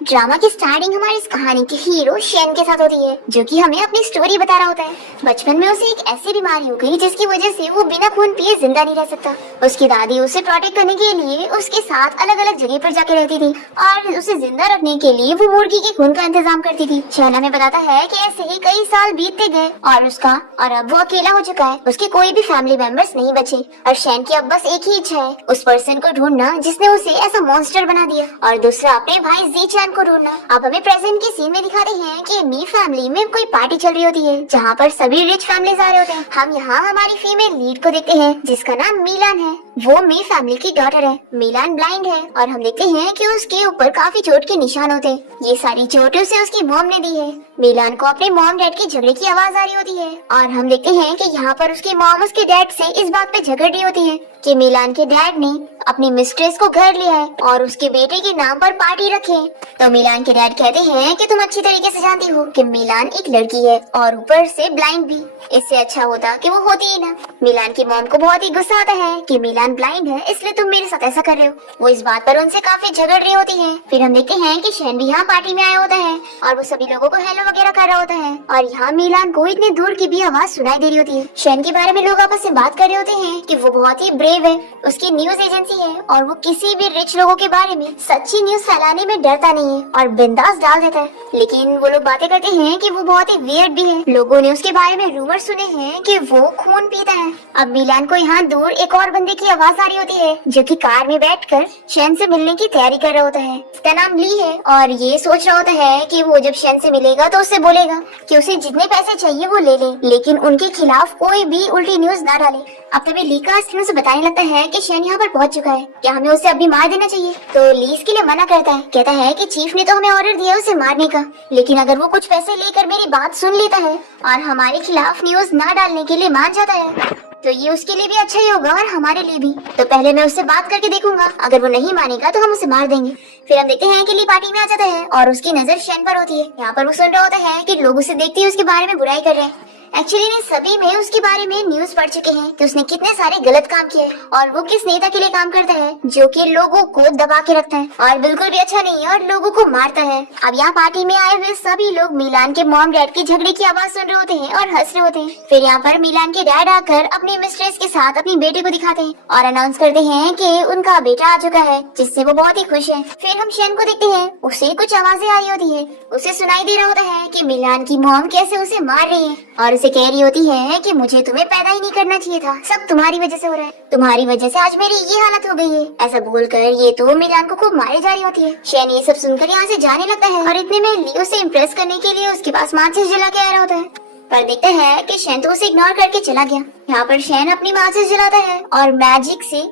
Drama की starting हमारी इस कहानी के हीरो शेन के साथ होती है, जो कि हमें अपनी स्टोरी बता रहा होता है। बचपन में उसे एक ऐसी बीमारी हो गई जिसकी वजह से वो बिना खून पिए जिंदा नहीं रह सकता। उसकी दादी उसे प्रोटेक्ट करने के लिए उसके साथ अलग अलग जगह पर जाके रहती थी और उसे जिंदा रखने के लिए वो मुर्गी के खून का इंतजाम करती थी। शेन हमें बताता है कि ऐसे ही कई साल बीतते गए और अब वो अकेला हो चुका है। उसके कोई भी फैमिली मेंबर्स नहीं बचे और शेन की अब बस एक ही इच्छा है, उस पर्सन को ढूंढना जिसने उसे ऐसा मॉन्स्टर बना दिया, और दूसरा अपने भाई जी चैन को ढूंढना। अब हमें प्रेजेंट के सीन में दिखाते हैं कि मी फैमिली में कोई पार्टी चल रही होती है जहाँ पर सभी रिच फैमिलीज आ रहे होते हैं। हम यहाँ हमारी फीमेल लीड को देखते हैं जिसका नाम मिलान है। वो मी फैमिली की डॉटर है। मिलान ब्लाइंड है और हम देखते हैं कि उसके ऊपर काफी चोट के निशान होते हैं। ये सारी चोट उसे उसकी मॉम ने दी है। मिलान को अपने मॉम डैड के झगड़े की आवाज आ रही होती है और हम देखते हैं कि यहाँ पर उसकी मॉम उसके डैड से इस बात पे झगड़ रही होती है कि मिलान के डैड ने अपनी मिस्ट्रेस को घर लिया है और उसके बेटे के नाम पर पार्टी रखे। तो मिलान के डैड कहते हैं कि तुम अच्छी तरीके से जानती हो कि मिलान एक लड़की है और ऊपर से ब्लाइंड भी। इससे अच्छा होता कि वो होती ही ना। मिलान की मॉम को बहुत ही गुस्सा आता है कि मिलान ब्लाइंड है इसलिए तुम मेरे साथ ऐसा कर रहे हो। वो इस बात पर उनसे काफी झगड़ रही होती है। फिर हम देखते हैं कि शेन भी यहाँ पार्टी में आया होता है और वो सभी लोगों को हेलो वगैरह कर रहा होता है और यहाँ मिलान को इतने दूर की भी आवाज सुनाई दे रही होती है। शेन के बारे में लोग आपस में बात कर रहे होते हैं कि वो बहुत ही ब्रेव है, उसकी न्यूज एजेंसी है और वो किसी भी रिच लोगों के बारे में सच्ची न्यूज फैलाने में डरता नहीं है और बिंदास डाल देता है। लेकिन वो लोग बातें करते हैं कि वो बहुत ही वियर्ड भी है। लोगों ने उसके बारे में रूमर सुने हैं कि वो खून पीता है। अब मिलान को यहाँ दूर एक और बंदे की आवाज आ रही होती है जो कि कार में बैठकर शेन से मिलने की तैयारी कर रहा होता है। उसका नाम ली है और ये सोच रहा होता है कि वो जब शेन से मिलेगा तो उससे बोलेगा कि उसे जितने पैसे चाहिए वो ले ले, लेकिन उनके खिलाफ कोई भी उल्टी न्यूज ना डाले। अब तभी ली का अस्तित्व से बताने लगता है कि शेन यहाँ पर पहुंच चुका है, क्या हमें उसे अभी मार देना चाहिए। तो ली इसके लिए मना करता है, कहता है कि चीफ ने तो हमें ऑर्डर दिया उसे मारने का, लेकिन अगर वो कुछ पैसे लेकर मेरी बात सुन लेता है और हमारे खिलाफ न्यूज ना डालने के लिए मान जाता है तो ये उसके लिए भी अच्छा ही होगा और हमारे लिए भी। तो पहले मैं उससे बात करके देखूंगा, अगर वो नहीं मानेगा तो हम उसे मार देंगे। फिर हम देखते हैं कि ली पार्टी में आ जाता है और उसकी नजर शेन पर होती है। यहाँ पर वो सुन रहा होता है कि लोग उसे देखते ही उसके बारे में बुराई कर रहे हैं। एक्चुअली ने सभी में उसके बारे में न्यूज पढ़ चुके हैं कि उसने कितने सारे गलत काम किए और वो किस नेता के लिए काम करता है जो कि लोगों को दबा के रखता है और बिल्कुल भी अच्छा नहीं है और लोगों को मारता है। अब यहाँ पार्टी में आए हुए सभी लोग मिलान के मॉम डैड की झगड़े की आवाज सुन रहे होते हैं और हंस रहे होते हैं। फिर यहाँ पर मिलान के डैड आकर अपनी मिस्ट्रेस के साथ अपनी बेटी को दिखाते हैं और अनाउंस करते हैं कि उनका बेटा आ चुका है, जिससे वो बहुत ही खुश है। फिर हम शेन को देखते हैं, उसे कुछ आवाजें आई होती है। उसे सुनाई दे रहा होता है कि मिलान की मॉम कैसे उसे मार रही है और उसे कह रही होती है कि मुझे तुम्हें पैदा ही नहीं करना चाहिए था, सब तुम्हारी वजह से हो रहा है, तुम्हारी वजह से आज मेरी ये हालत हो गई है। ऐसा बोलकर ये तो मिलान को खूब मारी जा रही होती है। शेन ये सब सुनकर यहाँ से जाने लगता है और इतने में ली उसे इम्प्रेस करने के लिए उसके पास माचिस जला के आ रहा होता है, पर देखता है कि शेन तो उसे इग्नोर करके चला गया। यहाँ पर शेन अपनी माचिस जलाता है और मैजिक से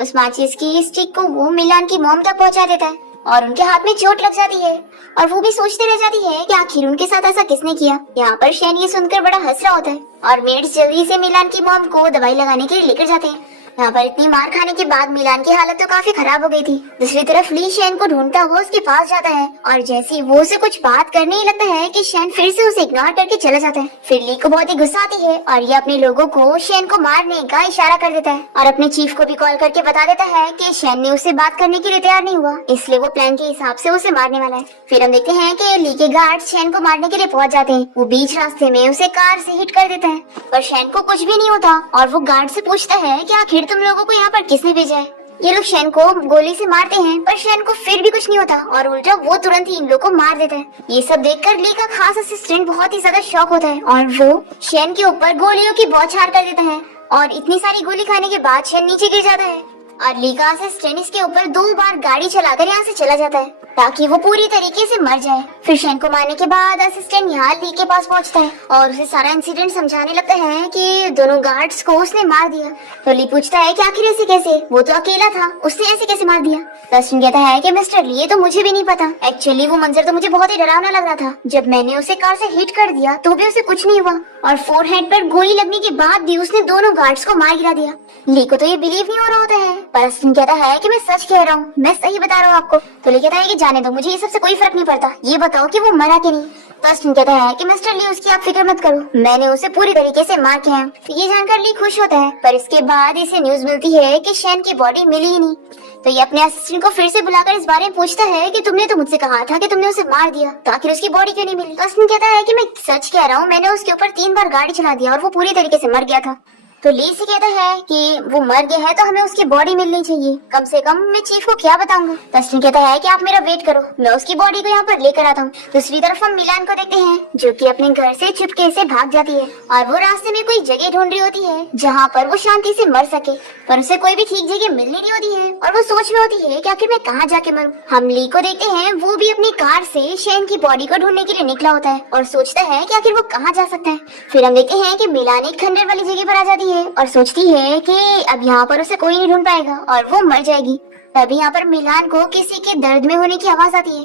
उस माचिस की स्टिक को वो मिलान की मॉम तक पहुँचा देता है और उनके हाथ में चोट लग जाती है और वो भी सोचते रह जाती है कि आखिर उनके साथ ऐसा किसने किया। यहाँ पर शेन ये सुनकर बड़ा हंस रहा होता है और मेड्स जल्दी से मिलान की मॉम को दवाई लगाने के लिए लेकर जाते हैं। यहाँ पर इतनी मार खाने के बाद मिलान की हालत तो काफी खराब हो गई थी। दूसरी तरफ ली शेन को ढूंढता हुआ उसके पास जाता है और जैसे ही वो उसे कुछ बात करने ही लगता है कि शेन फिर से उसे इग्नोर करके चला जाता है। फिर ली को बहुत ही गुस्सा आती है और ये अपने लोगों को शेन को मारने का इशारा कर देता है और अपने चीफ को भी कॉल करके बता देता है कि शेन ने उससे बात करने के लिए तैयार नहीं हुआ, इसलिए वो प्लान के हिसाब से उसे मारने वाला है। फिर हम देखते हैं कि ली के गार्ड शेन को मारने के लिए पहुंच जाते हैं। वो बीच रास्ते में उसे कार से हिट कर देता है पर शेन को कुछ भी नहीं होता और वो गार्ड से पूछता है कि आखिर तुम लोगों को यहाँ पर किसने भेजा है। ये लोग शेन को गोली से मारते हैं पर शेन को फिर भी कुछ नहीं होता और उल्टा वो तुरंत ही इन लोगों को मार देता है। ये सब देखकर ली का खास असिस्टेंट बहुत ही ज्यादा शॉक होता है और वो शेन के ऊपर गोलियों की बौछार कर देता है और इतनी सारी गोली खाने के बाद शेन नीचे गिर जाता है और ली का असिस्टेंट इसके ऊपर 2 बार गाड़ी चलाकर यहाँ से चला जाता है ताकि वो पूरी तरीके से मर जाए। फिर शेन को मारने के बाद असिस्टेंट यहाँ ली के पास पहुँचता है और उसे सारा इंसिडेंट समझाने लगता है कि दोनों गार्ड्स को उसने मार दिया। तो ली पूछता है कि आखिर ऐसे कैसे, वो तो अकेला था, उसने ऐसे कैसे मार दिया। दस्टिन कहता है कि मिस्टर ली ये तो मुझे भी नहीं पता, एक्चुअली वो मंजर तो मुझे बहुत ही डरावना लग रहा था। जब मैंने उसे कार से हिट कर दिया तो भी उसे कुछ नहीं हुआ और फोरहेड पर गोली लगने के बाद भी उसने दोनों गार्ड्स को मार गिरा दिया। ली को तो ये बिलीव नहीं हो रहा होता है पर दस्टिन कहता है कि मैं सच कह रहा हूँ, मैं सही बता रहा हूँ आपको। तो ली कहता है कि जाने दो, मुझे ये सबसे कोई फर्क नहीं पड़ता, ये बताओ कि वो मरा कि नहीं। दस्टिन कहता है कि मिस्टर ली उसकी आप फिक्र मत करो, मैंने उसे पूरी तरीके से मार के आया। ये जानकर ली खुश होता है पर इसके बाद इसे न्यूज मिलती है कि शेन की बॉडी मिली ही नहीं। तो ये अपने असिस्टेंट को फिर से बुलाकर इस बारे में पूछता है कि तुमने तो मुझसे कहा था कि तुमने उसे मार दिया, तो आखिर उसकी बॉडी क्यों नहीं मिली? तो असिस्टेंट कहता है कि मैं सच कह रहा हूँ, मैंने उसके ऊपर 3 बार गाड़ी चला दिया और वो पूरी तरीके से मर गया था। तो ली से कहता है कि वो मर गया है तो हमें उसकी बॉडी मिलनी चाहिए, कम से कम मैं चीफ को क्या बताऊंगा। तो असिस्टेंट कहता है कि आप मेरा वेट करो, मैं उसकी बॉडी को यहाँ पर लेकर आता हूँ। दूसरी तरफ हम मिलान को देखते हैं जो कि अपने घर से चुपके से भाग जाती है और वो रास्ते में कोई जगह ढूंढ रही होती है जहाँ पर वो शांति से मर सके, पर उसे कोई भी ठीक जगह मिल नहीं होती है और वो सोच रही होती है कि आखिर मैं कहाँ जाके मरूं। हम ली को देखते हैं, वो भी अपनी कार से शैन की बॉडी को ढूंढने के लिए निकला होता है और सोचता है कि आखिर वो कहाँ जा सकता है। फिर हम देखते हैं कि मिलान एक खंडर वाली जगह पर आ जाती है और सोचती है कि अब यहाँ पर उसे कोई नहीं ढूंढ पाएगा और वो मर जाएगी। तभी यहाँ पर मिलान को किसी के दर्द में होने की आवाज आती है।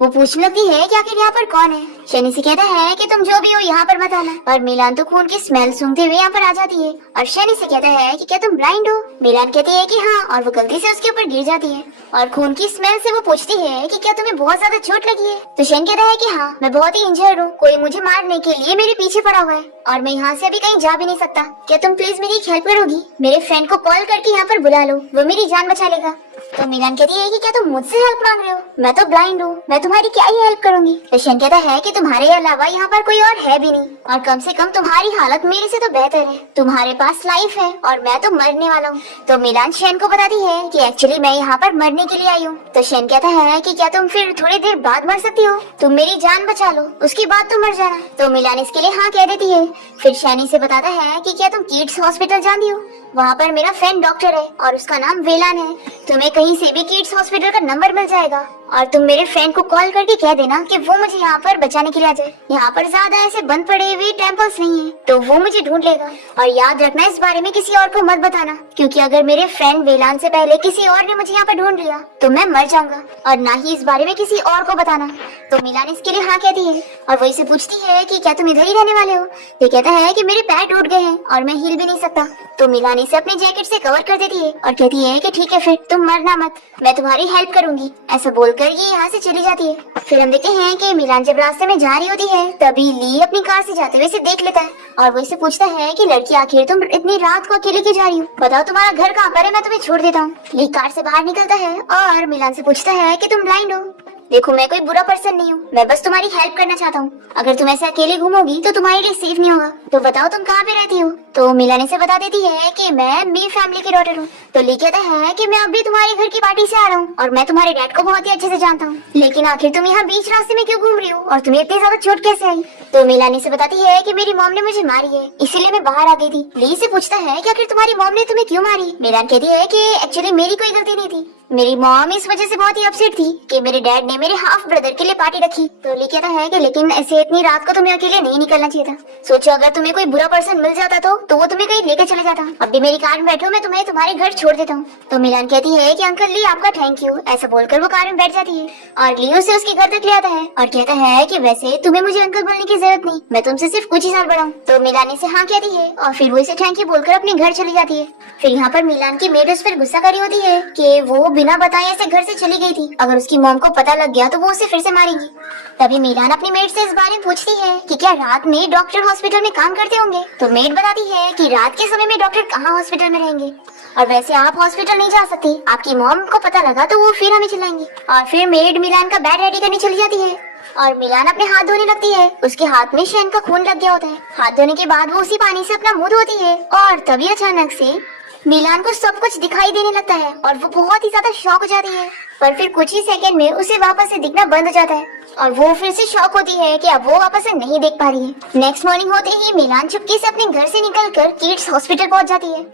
वो पूछने लगती है कि आखिर यहाँ पर कौन है। शनि से कहता है कि तुम जो भी हो यहाँ पर मत आना, और मिलान तो खून की स्मेल सूंघते हुए यहाँ पर आ जाती है और शनि से कहता है कि क्या तुम ब्लाइंड हो? मिलान कहती है कि हाँ, और वो गलती से उसके ऊपर गिर जाती है और खून की स्मेल से वो पूछती है कि क्या तुम्हें बहुत ज्यादा चोट लगी है? तो शनि कहता है कि हाँ, मैं बहुत ही इंजर्ड हूँ, कोई मुझे मारने के लिए मेरे पीछे पड़ा हुआ है और मैं यहाँ से अभी कहीं जा भी नहीं सकता। क्या तुम प्लीज मेरी एक हेल्प करोगी? मेरे फ्रेंड को कॉल करके यहाँ पर बुला लो, वो मेरी जान बचा लेगा। तो मिलान कहती है कि क्या तुम मुझसे हेल्प मांग रहे हो? मैं तो ब्लाइंड हूँ, मैं तुम्हारी क्या ही हेल्प करूंगी। तो शन कहता है कि तुम्हारे अलावा यहाँ पर कोई और है भी नहीं और कम से कम तुम्हारी हालत मेरे से तो बेहतर है, तुम्हारे पास लाइफ है और मैं तो मरने वाला हूँ। तो मिलान शन को बताती है कि एक्चुअली मैं यहाँ पर मरने के लिए आई हूँ। तो शन कहता है कि क्या तुम फिर थोड़ी देर बाद मर सकती हो? तुम मेरी जान बचा लो, उसके बाद तुम मर जाना। तो मिलान इसके लिए हाँ कह देती है। फिर शैनी से बताता है कि क्या तुम किड्स हॉस्पिटल जानती हो? वहाँ पर मेरा फ्रेंड डॉक्टर है और उसका नाम वेलान है, तुम्हें कहीं से भी किड्स हॉस्पिटल का नंबर मिल जाएगा और तुम मेरे फ्रेंड को कॉल करके कह देना कि वो मुझे यहाँ पर बचाने के लिए आ जाए। यहाँ पर ज्यादा ऐसे बंद पड़े हुए टेम्पल्स नहीं है, तो वो मुझे ढूंढ लेगा। और याद रखना इस बारे में किसी और को मत बताना, क्योंकि अगर मेरे फ्रेंड वेलान से पहले किसी और ने मुझे यहाँ पर ढूंढ लिया तो मैं मर जाऊंगा, और ना ही इस बारे में किसी और को बताना। तो मिलान इसके लिए हाँ कहती है और वो इसे पूछती है कि क्या तुम इधर ही रहने वाले हो? ये कहता है कि मेरे पैर टूट गए हैं और मैं हिल भी नहीं सकता। तो मिलान इसे अपने जैकेट से कवर कर देती है और कहती है कि ठीक है, फिर तुम मरना मत, मैं तुम्हारी हेल्प करूंगी। ऐसा बोलकर ये यहाँ से चली जाती है। फिर हम देखते हैं कि मिलान जब रास्ते में जा रही होती है तभी ली अपनी कार से जाते हुए इसे देख लेता है और वो इसे पूछता है कि लड़की आखिर तुम इतनी रात को अकेले क्यों जा रही हो? बताओ तुम्हारा घर कहाँ पर है, मैं तुम्हें छोड़ देता हूँ। ली कार से बाहर निकलता है और मिलान से पूछता है कि तुम ब्लाइंड हो? देखो, मैं कोई बुरा पर्सन नहीं हूँ, मैं बस तुम्हारी हेल्प करना चाहता हूँ। अगर तुम ऐसे अकेले घूमोगी तो तुम्हारे लिए सेफ नहीं होगा। तो बताओ तुम कहाँ पे रहती हो? तो मिलान से बता देती है कि मैं मी फैमिली की डॉटर हूँ। तो ली कहता है कि मैं अभी तुम्हारे घर की पार्टी से आ रहा हूँ और मैं तुम्हारे डैड को बहुत ही अच्छे से जानता हूँ, लेकिन आखिर तुम यहाँ बीच रास्ते में क्यों घूम रही हो और तुम्हें इतनी ज्यादा चोट कैसे आई? तो मिलानी से बताती है कि मेरी मॉम ने मुझे मारी है, इसीलिए मैं बाहर आ गई थी। ली से पूछता है कि आखिर तुम्हारी मॉम ने तुम्हें क्यों मारी? मिलान कहती है कि एक्चुअली मेरी कोई गलती नहीं थी, मेरी मॉम इस वजह से बहुत ही अपसेट थी कि मेरे डैड ने मेरे हाफ ब्रदर के लिए पार्टी रखी। तो ली कहता है कि लेकिन ऐसे इतनी रात को तुम्हें अकेले नहीं निकलना चाहिए था। सोचो अगर तुम्हें कोई बुरा पर्सन मिल जाता तो वो तुम्हें कहीं लेकर चले जाता। अब भी मेरी कार में बैठो, मैं तुम्हें तुम्हारे घर छोड़ देता हूँ। तो मिलान कहती है कि अंकल ली आपका थैंक यू। ऐसा बोलकर वो कार में बैठ जाती है और ली उसे उसके घर तक ले आता है और कहता है कि वैसे तुम्हें मुझे अंकल बोलने की जरूरत नहीं, मैं तुमसे सिर्फ कुछ ही साल बड़ा हूँ। तो मिलान से हाँ कहती है और फिर वो इसे थैंक यू बोलकर अपने घर चली जाती है। फिर यहाँ पर मिलान की मेड उस पर गुस्सा करी होती है कि वो बिना बताए ऐसे घर से चली गई थी, अगर उसकी मॉम को पता लग गया तो वो उसे फिर से मारेगी। तभी मिलान अपनी मेड से इस बारे में पूछती है कि क्या रात में डॉक्टर हॉस्पिटल में काम करते होंगे? तो मेड बताती है कि रात के समय में डॉक्टर कहाँ हॉस्पिटल में रहेंगे, और वैसे आप हॉस्पिटल नहीं जा सकती, आपकी मॉम को पता लगा तो वो फिर हमें चिल्लाएंगी। और फिर मेड मिलान का बैग रेडी करने चली जाती है और मिलान अपने हाथ धोने लगती है। उसके हाथ में शैन का खून लग गया होता है। हाथ धोने के बाद वो उसी पानी से अपना मुंह धोती है और तभी अचानक से मिलान को सब कुछ दिखाई देने लगता है और वो बहुत ही ज्यादा शॉक हो जाती है, पर फिर कुछ ही सेकंड में उसे वापस से दिखना बंद हो जाता है और वो फिर से शॉक होती है कि अब वो वापस से नहीं देख पा रही है। नेक्स्ट मॉर्निंग होते ही मिलान चुपके से अपने घर से निकलकर किड्स हॉस्पिटल पहुंच जाती है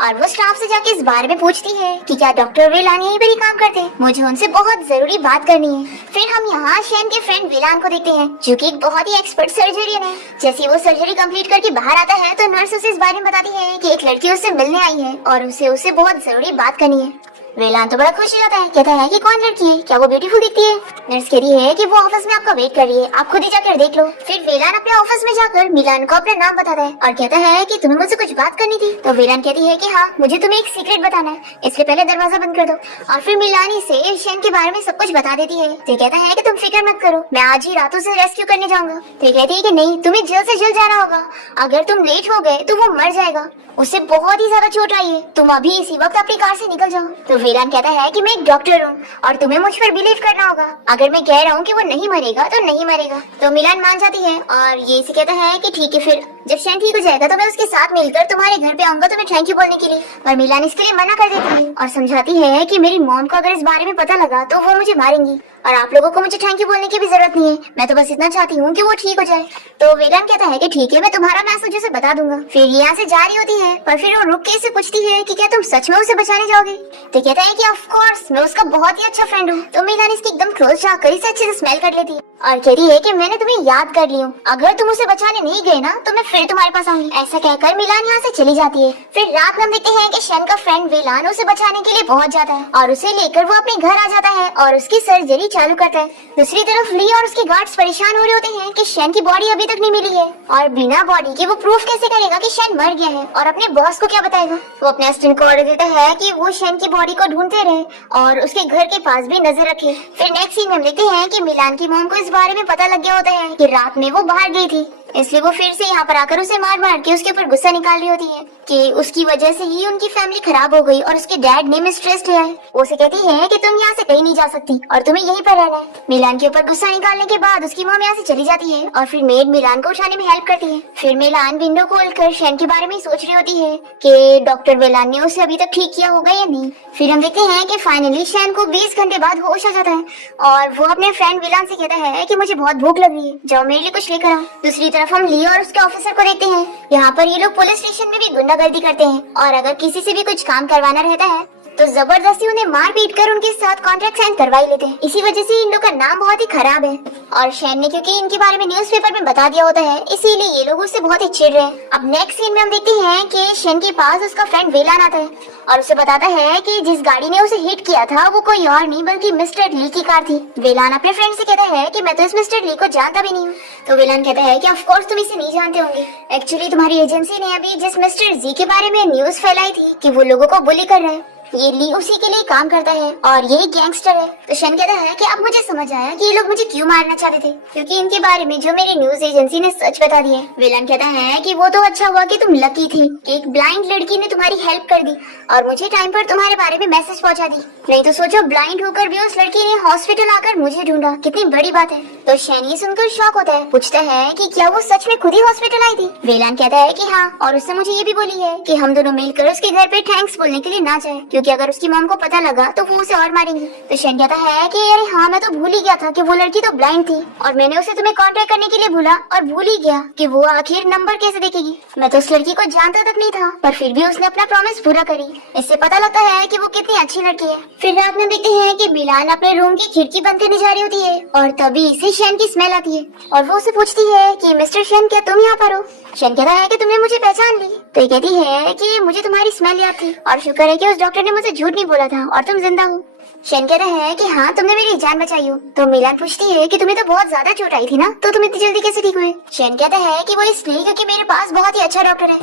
और वो स्टाफ से जाके इस बारे में पूछती है कि क्या डॉक्टर वेलान यहीं पर ही काम करते हैं, मुझे उनसे बहुत जरूरी बात करनी है। फिर हम यहाँ शैन के फ्रेंड वेलान को देखते हैं जो कि एक बहुत ही एक्सपर्ट सर्जरियन है। जैसे वो सर्जरी कंप्लीट करके बाहर आता है तो नर्स उसे इस बारे में बताती है कि एक लड़की उससे मिलने आई है और उसे बहुत जरूरी बात करनी है। वेलान तो बड़ा खुश हो जाता है, कहता है कि कौन लड़की है, क्या वो ब्यूटीफुल दिखती है? नर्स कहती है कि वो ऑफिस में आपका वेट कर रही है, आप खुद ही जाकर देख लो। फिर वेलान अपने ऑफिस में जाकर मिलान को अपना नाम बताता है और कहता है कि तुम्हें मुझसे कुछ बात करनी थी। तो वेलान कहती है कि हाँ, मुझे तुम्हें एक सीक्रेट बताना है, इसलिए पहले दरवाजा बंद कर दो। और फिर मिलानी से शैन के बारे में सब कुछ बता देती है। तो कहता है कि तुम फिक्र मत करो, मैं आज ही रातों से रेस्क्यू करने जाऊंगा। तो कहती है कि नहीं, तुम्हें जल्द से जल्द जाना होगा, अगर तुम लेट हो गए तो वो मर जाएगा, उसे बहुत ही ज्यादा चोट आई है, तुम अभी इसी वक्त अपनी कार से निकल जाओ। तो वेलान कहता है कि मैं एक डॉक्टर हूँ और तुम्हें मुझ पर बिलीव करना होगा। अगर मैं कह रहा हूँ कि वो नहीं मरेगा तो नहीं मरेगा। तो मिलान मान जाती है और ये इसे कहता है कि ठीक है, फिर जब शैन ठीक हो जाएगा तो मैं उसके साथ मिलकर तुम्हारे घर पे आऊंगा तुम्हें थैंक यू बोलने के लिए। पर मिलान इसके लिए मना कर देती है और समझाती है कि मेरी मॉम को अगर इस बारे में पता लगा तो वो मुझे मारेंगी और आप लोगों को मुझे थैंक यू बोलने की भी जरूरत नहीं है, मैं तो बस इतना चाहती हूँ कि वो ठीक हो जाए। तो वेलान कहता है कि ठीक है, मैं तुम्हारा मैसेज उसे बता दूंगा। फिर यहाँ से जा रही होती है पर फिर वो रुक के इसे पूछती है कि क्या तुम सच में उसे बचाने जाओगे। तो कहता है कि ऑफ कोर्स, मैं उसका बहुत ही अच्छा फ्रेंड हूँ। तो वेलान इसकी एकदम क्लोज जाकर इसे अच्छे से स्मेल कर लेती है और कहती है कि मैंने तुम्हें याद कर ली हूँ, अगर तुम उसे बचाने नहीं गए ना तो मैं फिर तुम्हारे पास आऊंगी। ऐसा कहकर मिलान यहाँ से चली जाती है। फिर रात में हम देखते हैं कि शैन का फ्रेंड वेलान उसे बचाने के लिए पहुंच जाता है और उसे लेकर वो अपने घर आ जाता है और उसकी सर्जरी चालू करता है। दूसरी तरफ ली और उसके गार्ड्स परेशान हो रहे होते हैं कि शैन की बॉडी अभी तक नहीं मिली है और बिना बॉडी के वो प्रूफ कैसे करेगा कि शैन मर गया है और अपने बॉस को क्या बताएगा। वो अपने असिस्टेंट को ऑर्डर देता है कि वो शैन की बॉडी को ढूंढते रहे और उसके घर के पास भी नजर रखे। फिर नेक्स्ट सीन में हम देखते हैं कि मिलान की मॉम को इस बारे में पता लग गया होता है कि रात में वो बाहर गई थी, इसलिए वो फिर से यहाँ पर आकर उसे मार मार के उसके ऊपर गुस्सा निकाल रही होती है कि उसकी वजह से ही उनकी फैमिली खराब हो गई और उसके डैड ने मिसट्रस्ट लिया है। वो उसे कहती है कि तुम यहाँ से कहीं नहीं जा सकती और तुम्हें यहीं पर रहना है। मिलान के ऊपर गुस्सा निकालने के बाद उसकी मॉम यहाँ से चली जाती है और फिर मेड मिलान को उठाने में हेल्प करती है। फिर मिलान विंडो खोलकर शैन के बारे में सोच रही होती है कि डॉक्टर वेलान ने उसे अभी तक ठीक किया होगा या नहीं। फिर हम देखते हैं कि फाइनली शैन को 20 घंटे बाद होश आ जाता है और वो अपने फ्रेंड विलान से कहता है कि मुझे बहुत भूख लग रही है, जाओ मेरे लिए कुछ लेकर आओ। दूसरी तरफ हम ली और उसके ऑफिसर को देखते हैं। यहाँ पर ये लोग पुलिस स्टेशन में भी गुंडागर्दी करते हैं और अगर किसी से भी कुछ काम करवाना रहता है तो जबरदस्ती उन्हें मार पीट कर उनके साथ कॉन्ट्रैक्ट साइन करवा ही लेते हैं। इसी वजह से इन लोग का नाम बहुत ही खराब है और शैन ने क्योंकि इनके बारे में न्यूज़पेपर में बता दिया होता है इसीलिए ये लोग उससे बहुत ही चिढ़ रहे हैं। अब नेक्स्ट सीन में हम देखते हैं कि शैन के पास उसका फ्रेंड वेलान आता है और उसे बताता है कि जिस गाड़ी ने उसे हिट किया था वो कोई और नहीं बल्कि मिस्टर ली की कार थी। वेलान अपने फ्रेंड से कहता है कि मैं तो इस मिस्टर ली को जानता भी नहीं हूँ। तो वेलान कहता है कि ऑफ कोर्स तुम इसे नहीं जानते होंगे, एक्चुअली तुम्हारी एजेंसी ने अभी जिस मिस्टर जी के बारे में न्यूज फैलाई थी कि वो लोगों को बुली कर रहे हैं, ये ली उसी के लिए काम करता है और ये गैंगस्टर है। तो शैन कहता है कि अब मुझे समझ आया कि ये लोग मुझे क्यों मारना चाहते थे, क्योंकि इनके बारे में जो मेरी न्यूज एजेंसी ने सच बता दिया है। वेलान कहता है कि वो तो अच्छा हुआ कि तुम लकी थी कि एक ब्लाइंड लड़की ने तुम्हारी हेल्प कर दी और मुझे टाइम पर तुम्हारे बारे में मैसेज पहुंचा दी, नहीं तो सोचो ब्लाइंड होकर भी उस लड़की ने हॉस्पिटल आकर मुझे ढूंढा, कितनी बड़ी बात है। तो शैन ये सुनकर शॉक होता है, पूछता है कि क्या वो सच में खुद ही हॉस्पिटल आई थी। वेलान कहता है कि हाँ, और उसने मुझे ये भी बोली है कि हम दोनों मिलकर उसके घर पे थैंक्स बोलने के लिए ना जाए, क्योंकि अगर उसकी मॉम को पता लगा तो वो उसे और मारेंगे। तो शैन कहता है कि अरे हाँ, मैं तो भूल ही गया था कि वो लड़की तो ब्लाइंड थी और मैंने उसे तुम्हें कांटेक्ट करने के लिए भूला और भूल ही गया कि वो आखिर नंबर कैसे देखेगी। मैं तो उस लड़की को जानता तक नहीं था पर फिर भी उसने अपना प्रॉमिस पूरा करी, इससे पता लगता है कि वो कितनी अच्छी लड़की है। फिर रात में देखते हैं कि मिलान अपने रूम की खिड़की बंद करने जा रही होती है और तभी इसे शैन की स्मेल आती है और वो उसे पूछती है कि मिस्टर शैन, क्या तुम यहाँ पर हो। शैन कहता है कि तुमने मुझे पहचान ली। तो ये कहती है कि मुझे तुम्हारी स्मेल याद थी और शुक्र है कि उस डॉक्टर ने मुझे झूठ नहीं बोला था और तुम जिंदा हो। शैन कहता है कि हाँ, तुमने मेरी जान बचाई हो। तो मिलान पूछती है कि तुम्हें तो बहुत ज्यादा चोट आई थी ना, तो तुम इतनी जल्दी कैसे ठीक हुए। शैन कहता है कि वो इसलिए क्योंकि मेरे पास बहुत ही अच्छा डॉक्टर है।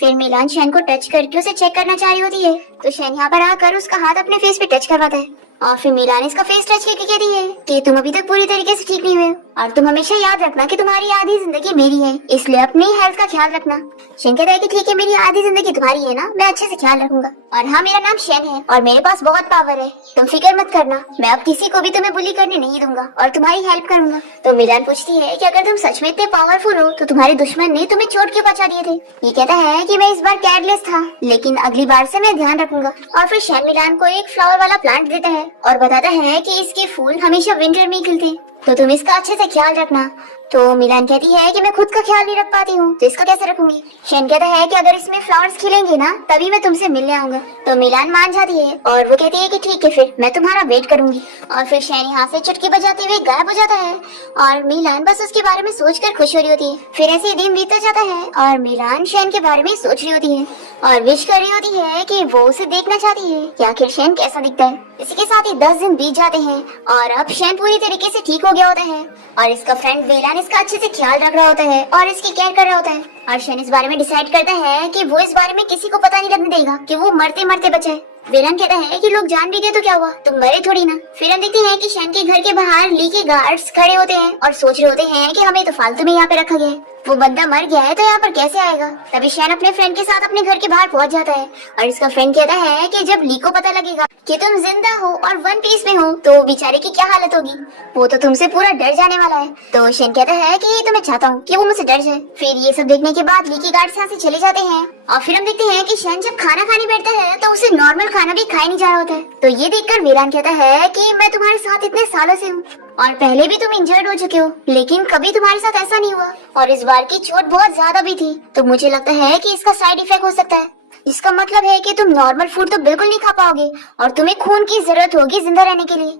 फिर मिलान शैन को टच करके उसे चेक करना चाह रही होती है तो शैन यहाँ पर आकर उसका हाथ अपने फेस पे टच करवाता है और फिर मिलान इसका फेस टच करके कहती है कि तुम अभी तक पूरी तरीके से ठीक नहीं हुए और तुम हमेशा याद रखना कि तुम्हारी आधी जिंदगी मेरी है, इसलिए अपनी हेल्थ का ख्याल रखना। शैन कहता है कि ठीक है, मेरी आधी जिंदगी तुम्हारी है ना, मैं अच्छे से ख्याल रखूंगा। और हाँ, मेरा नाम शैन है और मेरे पास बहुत पावर है, तुम फिक्र मत करना, मैं अब किसी को भी तुम्हें बुली करने नहीं दूंगा और तुम्हारी हेल्प करूंगा। तो मिलान पूछती है कि अगर तुम सच में इतने पावरफुल हो तो तुम्हारे दुश्मन ने तुम्हें चोट क्यों पहुंचा दिए थे। ये कहता है कि मैं इस बार केयरलेस था लेकिन अगली बार से मैं ध्यान रखूंगा। और फिर शैन मिलान को एक फ्लावर वाला प्लांट देता है और बताता है कि इसके फूल हमेशा विंटर में खिलते, तो तुम इसका अच्छे से ख्याल रखना। तो मिलान कहती है कि मैं खुद का ख्याल नहीं रख पाती हूँ तो इसका कैसे रखूंगी। शैन कहता है कि अगर इसमें फ्लावर्स खिलेंगे ना तभी मैं तुमसे मिलने आऊंगा। तो मिलान मान जाती है और वो कहती है कि ठीक है, फिर मैं तुम्हारा वेट करूंगी। और फिर शैन यहाँ से चुटकी बजाते हुए गायब हो जाता है और मिलान बस उसके बारे में सोचकर खुश हो रही होती है। फिर ऐसे दिन बीतता जाता है और मिलान शैन के बारे में सोच रही होती है और विश कर रही होती है कि वो उसे देखना चाहती है कि आखिर शैन कैसा दिखता है। इसी के साथ ही 10 दिन बीत जाते हैं और अब शैन पूरी तरीके से ठीक हो गया होता है और इसका फ्रेंड वेलान इसका अच्छे से ख्याल रख रहा होता है और इसकी केयर कर रहा होता है। और शैन इस बारे में डिसाइड करता है कि वो इस बारे में किसी को पता नहीं लगने देगा कि वो मरते मरते बचा है। वेलान कहता है कि लोग जान भी गए तो क्या हुआ, तुम मरे थोड़ी ना। फिर हम देखते हैं कि शैन के घर के बाहर ली के गार्ड्स खड़े होते हैं और सोच रहे होते हैं कि हमें तो फालतू में यहाँ पे रखा गया है, वो बंदा मर गया है तो यहाँ पर कैसे आएगा। तभी शैन अपने फ्रेंड के साथ अपने घर के बाहर पहुंच जाता है और इसका फ्रेंड कहता है कि जब ली को पता लगेगा कि तुम जिंदा हो और वन पीस में हो तो बेचारे की क्या हालत होगी। वो तो तुमसे पूरा डर जाने वाला है। तो शेन कहता है कि तो मैं चाहता हूँ कि वो मुझसे डर जाए। फिर ये सब देखने के बाद ली की गार्ड यहाँ से चले जाते हैं और फिर हम देखते हैं कि शेन जब खाना खाने बैठता है तो उसे नॉर्मल खाना भी खाया नहीं जा रहा होता है। तो ये देखकर वेलान कहता है कि मैं तुम्हारे साथ इतने सालों से हूँ और पहले भी तुम इंजर्ड हो चुके हो, लेकिन कभी तुम्हारे साथ ऐसा नहीं हुआ और इस बार की चोट बहुत ज्यादा भी थी। तो मुझे लगता है कि इसका साइड इफेक्ट हो सकता है। इसका मतलब है कि तुम नॉर्मल फूड तो बिल्कुल नहीं खा पाओगे और तुम्हें खून की जरूरत होगी जिंदा रहने के लिए।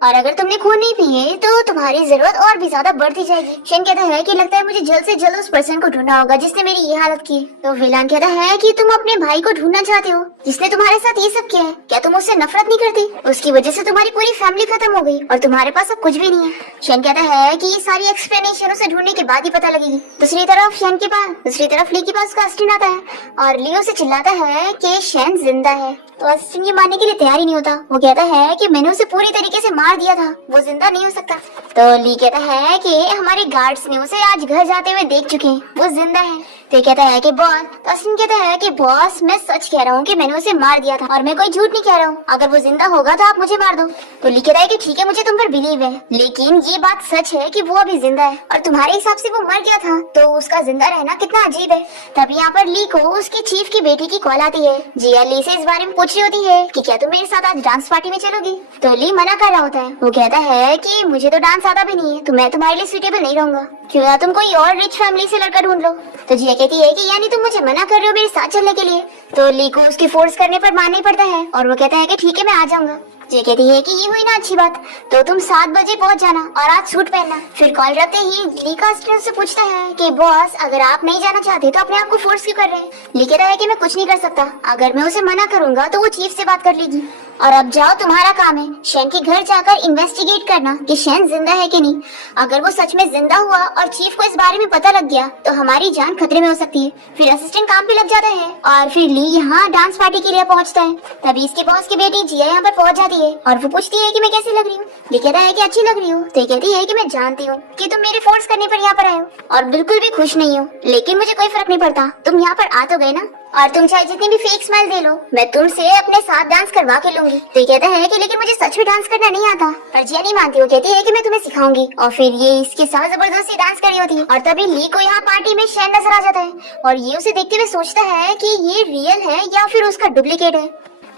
और अगर तुमने खून नहीं पिए तो तुम्हारी जरूरत और भी ज्यादा बढ़ती जाएगी। शेन कहता है कि लगता है मुझे जल्द से जल्द उस पर्सन को ढूंढना होगा जिसने मेरी ये हालत की। तो विलान कहता है कि तुम अपने भाई को ढूंढना चाहते हो जिसने तुम्हारे साथ ये सब किया है। क्या तुम उससे नफरत नहीं करती? उसकी वजह से तुम्हारी पूरी फैमिली खत्म हो गई और तुम्हारे पास अब कुछ भी नहीं है। शेन कहता है कि ये सारी एक्सप्लेनेशन उसे ढूंढने के बाद ही पता लगेगी। दूसरी तरफ ली के पास उसका अस्टिन आता है और ली उसे चिल्लाता है कि शेन जिंदा है। तो अस्टिन ये मानने के लिए तैयार ही नहीं होता। वो कहता है कि मैंने उसे पूरी तरीके से मार दिया था, वो जिंदा नहीं हो सकता। तो ली कहता है कि हमारे गार्ड्स ने उसे आज घर जाते हुए देख चुके हैं, वो जिंदा है। तो कहता है कि बॉस, तो अस्टिन कहता है कि बॉस मैं सच कह रहा हूँ कि मैंने उसे मार दिया था और मैं कोई झूठ नहीं कह रहा हूँ। अगर वो जिंदा होगा तो आप मुझे मार दो। तो ली कहता है कि ठीक है मुझे तुम पर बिलीव है, लेकिन ये बात सच है कि वो अभी जिंदा है और तुम्हारे हिसाब से वो मर गया था, तो उसका जिंदा रहना कितना अजीब है। तब यहाँ पर ली को उसकी चीफ की बेटी की कॉल आती है। जिया ली से इस बारे में पूछ रही होती है कि क्या तुम मेरे साथ आज डांस पार्टी में चलोगी। तो ली मना कर रहा होता है। वो कहता है कि मुझे तो डांस आता भी नहीं है, तो मैं तुम्हारे लिए सूटेबल नहीं रहूंगा, क्यों ना तुम कोई और रिच फैमिली से लड़का ढूंढ लो। तो जिया कहती है कि यानी तुम मुझे मना कर रहे हो मेरे साथ चलने के लिए। तो ली को उसकी फोर्स करने पर मानना ही पड़ता है और वो कहता है कि ठीक है मैं आ जाऊंगा। जिया कहती है कि ये हुई ना अच्छी बात, तो तुम 7 बजे पहुंच जाना और आज सूट पहनना। फिर कॉल रखते ही ली का स्टूडेंट से पूछता है कि बॉस अगर आप नहीं जाना चाहते तो अपने आप को फोर्स क्यों कर रहे हैं। ली कहता है कि मैं कुछ नहीं कर सकता, अगर मैं उसे मना करूंगा तो वो चीफ से बात कर लेगी। और अब जाओ, तुम्हारा काम है शेन के घर जाकर इन्वेस्टिगेट करना कि शेन जिंदा है कि नहीं। अगर वो सच में जिंदा हुआ और चीफ को इस बारे में पता लग गया तो हमारी जान खतरे में हो सकती है। फिर असिस्टेंट काम पे लग जाता है और फिर ली यहाँ डांस पार्टी के लिए पहुँचता है। तभी इसके बॉस की बेटी जिया यहाँ पर पहुँच जाती है और वो पूछती है कि मैं कैसी लग रही हूँ। ये कहता है कि अच्छी लग रही हूँ। तो कहती है कि मैं जानती हूँ कि तुम मेरे फोर्स करने पर यहाँ पर आए हो और बिल्कुल भी खुश नहीं हो, लेकिन मुझे कोई फर्क नहीं पड़ता, तुम यहाँ पर आ तो गए ना, और तुम चाहे जितनी भी फेक स्माइल दे लो मैं तुमसे अपने साथ डांस करवा के लूंगी। तो कहता है कि लेकिन मुझे सच में डांस करना नहीं आता। पर जिया नहीं मानती, वो कहती है कि मैं तुम्हें सिखाऊंगी और फिर ये इसके साथ जबरदस्ती डांस कर रही होती है। और तभी ली को यहाँ पार्टी में शेन नजर आ जाता है और ये उसे देखते हुए सोचता है कि ये रियल है या फिर उसका डुप्लीकेट है,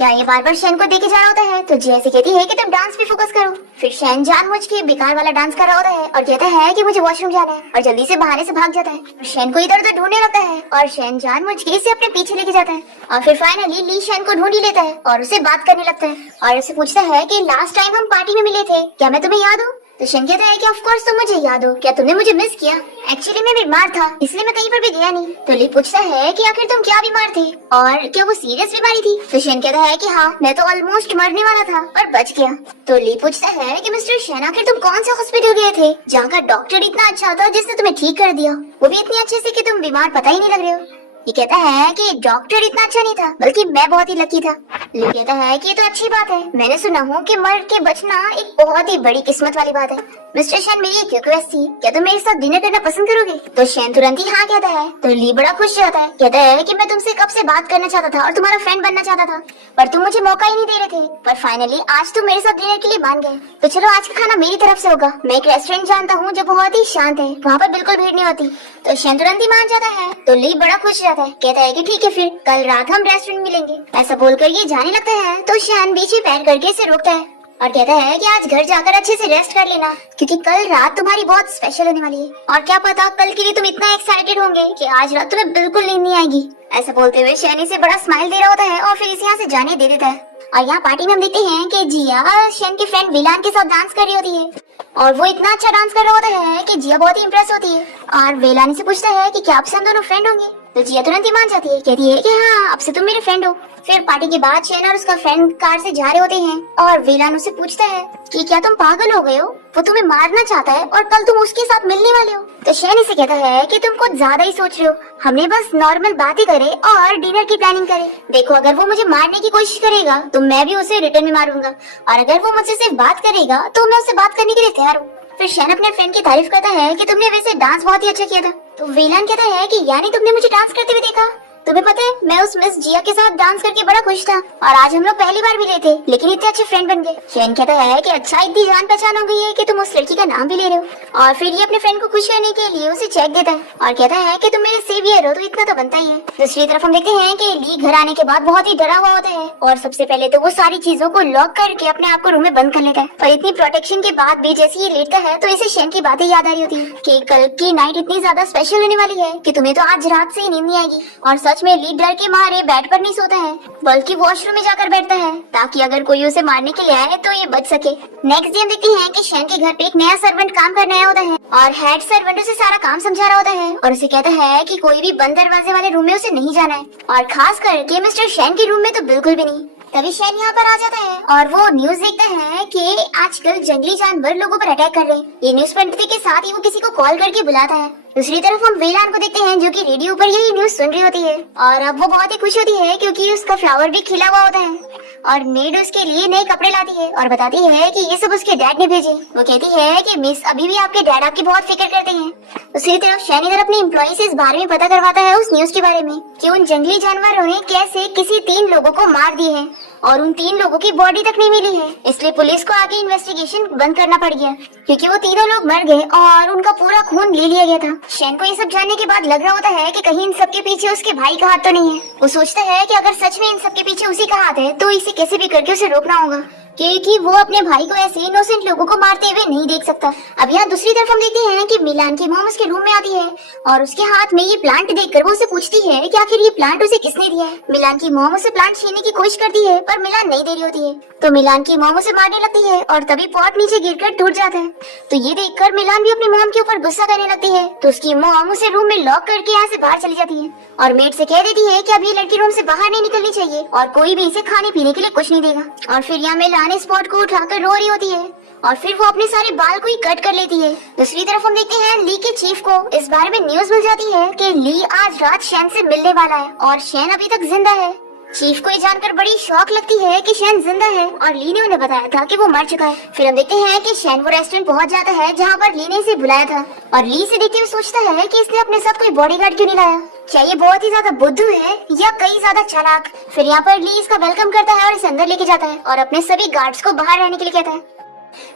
या ये बार बार शेन को देखे जा रहा होता है। तो जिया से कहती है कि तुम डांस पे फोकस करो। फिर शेन जानबूझ के बेकार वाला डांस कर रहा होता है और कहता है कि मुझे वॉशरूम जाना है और जल्दी से बहाने से भाग जाता है। शेन को इधर उधर ढूंढने लगता है और शेन जानबूझ के इसे अपने पीछे लेके जाता है और फिर फाइनली ली शेन को ढूंढ ही लेता है और उसे बात करने लगता है और उसे पूछता है कि लास्ट टाइम हम पार्टी में मिले थे, क्या मैं तुम्हें याद हूँ। तो शेन कहता है कि ऑफ कोर्स तुम मुझे याद हो, क्या तुमने मुझे मिस किया। एक्चुअली मैं बीमार था इसलिए मैं कहीं पर भी गया नहीं। तो ली पूछता है कि आखिर तुम क्या बीमार थे और क्या वो सीरियस बीमारी थी। तो शेन कहता है कि हाँ मैं तो ऑलमोस्ट मरने वाला था पर बच गया। तो ली पूछता है कि मिस्टर शेन आखिर तुम कौन सा हॉस्पिटल गए थे जहाँ का डॉक्टर इतना अच्छा था जिसने तुम्हें ठीक कर दिया, वो भी इतनी अच्छे से कि तुम बीमार पता ही नहीं लग रहे हो। ये कहता है कि डॉक्टर इतना अच्छा नहीं था बल्कि मैं बहुत ही लकी था। ली कहता है कि ये तो अच्छी बात है, मैंने सुना हूँ कि मर के बचना एक बहुत ही बड़ी किस्मत वाली बात है। मिस्टर शेन मेरी एक रिक्वेस्ट थी, क्या तुम मेरे साथ डिनर करना पसंद करोगे। तो शेन तुरंत ही हाँ कहता है। तो ली बड़ा खुश रहता है, कहता है कि मैं तुमसे कब से बात करना चाहता था और तुम्हारा फ्रेंड बनना चाहता था, पर तुम मुझे मौका ही नहीं दे रहे थे, पर फाइनली आज तुम मेरे साथ डिनर के लिए मान गए। तो चलो आज का खाना मेरी तरफ से होगा। मैं एक रेस्टोरेंट जानता हूँ जो बहुत ही शांत है, वहाँ पर बिल्कुल भीड़ नहीं होती। तो शेन तुरंत ही मान जाता है। तो ली बड़ा खुश रहता है, कहता है कि ठीक है फिर कल रात हम रेस्टोरेंट मिलेंगे। ऐसा बोलकर ये जाने लगता है तो शेन बीच में पैर करके इसे रोकता है और कहता है कि आज घर जाकर अच्छे से रेस्ट कर लेना, क्योंकि कल रात तुम्हारी बहुत स्पेशल होने वाली है और क्या पता कल के लिए तुम इतना एक्साइटेड होंगे कि आज रात तुम्हें बिल्कुल नींद नहीं आएगी। ऐसा बोलते हुए शेन इसे बड़ा स्माइल दे रहा होता है और फिर इसे यहाँ से जाने दे देता है। और यहाँ पार्टी में हम देखते हैं कि जिया शेन के फ्रेंड विलान के साथ डांस कर रही होती है और वो इतना अच्छा डांस कर रहा होता है कि जिया बहुत ही इम्प्रेस होती है और वेलानी से पूछता है कि क्या आपसे हम दोनों फ्रेंड होंगे। तो जिया तुरंत ही मान जाती है, कहती है कि हाँ अब से तुम मेरे फ्रेंड हो। फिर पार्टी के बाद शेन और उसका फ्रेंड कार से जा रहे होते हैं और वेलान उससे पूछता है कि क्या तुम पागल हो गए हो, वो तुम्हें मारना चाहता है और कल तुम उसके साथ मिलने वाले हो। तो शेन इसे कहता है कि तुम कुछ ज्यादा ही सोच रहे हो, हमने बस नॉर्मल बात ही करे और डिनर की प्लानिंग करे। देखो अगर वो मुझे मारने की कोशिश करेगा तो मैं भी उसे रिटर्न में मारूंगा और अगर वो मुझसे सिर्फ बात करेगा तो मैं उससे बात करने के लिए तैयार हूँ। फिर शेन अपने फ्रेंड की तारीफ करता है कि तुमने वैसे डांस बहुत ही अच्छा किया था। तो वेलान कहता है कि यानी तुमने मुझे डांस करते हुए देखा। तुम्हें पता है मैं उस मिस जिया के साथ डांस करके बड़ा खुश था और आज हम लोग पहली बार मिले थे, लेकिन इतने अच्छे फ्रेंड बन गए। शेन कहता है कि अच्छा इतनी जान पहचान हो गई है कि तुम उस लड़की का नाम भी ले रहे हो। और फिर ये अपने फ्रेंड को खुश करने के लिए उसे चेक देता है और कहता है कि तुम मेरे सेवियर हो तो इतना तो बनता ही है। दूसरी तरफ हम देखते हैं कि ली घर आने के बाद बहुत ही डरा हुआ होता है और सबसे पहले तो वो सारी चीजों को लॉक करके अपने आप को रूम में बंद कर लेता है। और इतनी प्रोटेक्शन के बाद भी जैसे ये लेटता है तो इसे शेन की बातें याद आ रही होती है कि कल की नाइट इतनी ज्यादा स्पेशल होने वाली है कि तुम्हें तो आज रात से ही नींद नहीं आएगी। और सच में ली डर के मारे बेड पर नहीं सोता है बल्कि वॉशरूम में जाकर बैठता है ताकि अगर कोई उसे मारने के लिए आए तो ये बच सके। नेक्स्ट डे हम देखते हैं कि शेन के घर पे एक नया सर्वेंट काम करने आया होता है और हेड सर्वेंट उसे सारा काम समझा रहा होता है और उसे कहता है कि कोई भी बंद दरवाजे वाले रूम में उसे नहीं जाना है और खास करके मिस्टर शेन के रूम में तो बिल्कुल भी नहीं। तभी शेन यहाँ पर आ जाता है और वो न्यूज देखता है कि आजकल जंगली जानवर लोगों पर अटैक कर रहे हैं। ये न्यूज पढ़ने के साथ ही वो किसी को कॉल करके बुलाता है। दूसरी तरफ हम वेलान को देखते हैं जो कि रेडियो पर यही न्यूज सुन रही होती है और अब वो बहुत ही खुश होती है क्योंकि उसका फ्लावर भी खिला हुआ होता है और मेड उसके लिए नए कपड़े लाती है और बताती है कि ये सब उसके डैड ने भेजे। वो कहती है कि मिस अभी भी आपके डैड आपकी बहुत फिक्र करते हैं। दूसरी तरफ शेन इधर अपने एम्प्लॉय से इस बारे में पता करवाता है उस न्यूज के बारे में कि उन जंगली जानवरों ने कैसे किसी 3 लोगों को मार दिए हैं और उन 3 लोगों की बॉडी तक नहीं मिली है, इसलिए पुलिस को आगे इन्वेस्टिगेशन बंद करना पड़ गया क्योंकि वो तीनों लोग मर गए और उनका पूरा खून ले लिया गया था। शेन को ये सब जानने के बाद लग रहा होता है कि कहीं इन सब के पीछे उसके भाई का हाथ तो नहीं है। वो सोचता है कि अगर सच में इन सब के पीछे उसी का हाथ है तो इसे कैसे भी करके उसे रोकना होगा क्योंकि वो अपने भाई को ऐसे इनोसेंट लोगों को मारते हुए नहीं देख सकता। अब यहाँ दूसरी तरफ हम देखते हैं कि मिलान की मॉम उसके रूम में आती है और उसके हाथ में ये प्लांट देखकर वो उसे पूछती है कि आखिर ये प्लांट उसे किसने दिया है। मिलान की मॉम उसे प्लांट छीनने की कोशिश करती है पर मिलान नहीं दे रही होती है तो मिलान की मॉम उसे मारने लगती है और तभी पॉट नीचे गिरकर टूट जाता है। तो ये देखकर मिलान भी अपनी मॉम के ऊपर गुस्सा करने लगती है तो उसकी मॉम उसे रूम में लॉक करके यहाँ से बाहर चली जाती है और मेड से कह देती है कि अब ये लड़की रूम से बाहर नहीं निकलनी चाहिए और कोई भी इसे खाने पीने के लिए कुछ नहीं देगा। और फिर यहाँ मिलान स्पॉट को उठाकर रो रही होती है और फिर वो अपने सारे बाल को ही कट कर लेती है। दूसरी तरफ हम देखते हैं ली के चीफ को इस बारे में न्यूज मिल जाती है कि ली आज रात शेन से मिलने वाला है और शेन अभी तक जिंदा है। चीफ को ये जानकर बड़ी शॉक लगती है कि शेन जिंदा है और ली ने उन्हें बताया था कि वो मर चुका है। फिर हम देखते हैं कि शेन वो रेस्टोरेंट पहुंच जाता है जहां पर ली ने इसे बुलाया था और ली से देखते हुए सोचता है कि इसने अपने साथ कोई बॉडीगार्ड क्यों नहीं लाया। क्या ये बहुत ही ज्यादा बुद्धू है या कई ज्यादा चालाक। फिर यहाँ पर ली इसका वेलकम करता है और इसे अंदर लेके जाता है और अपने सभी गार्ड्स को बाहर रहने के लिए कहता है।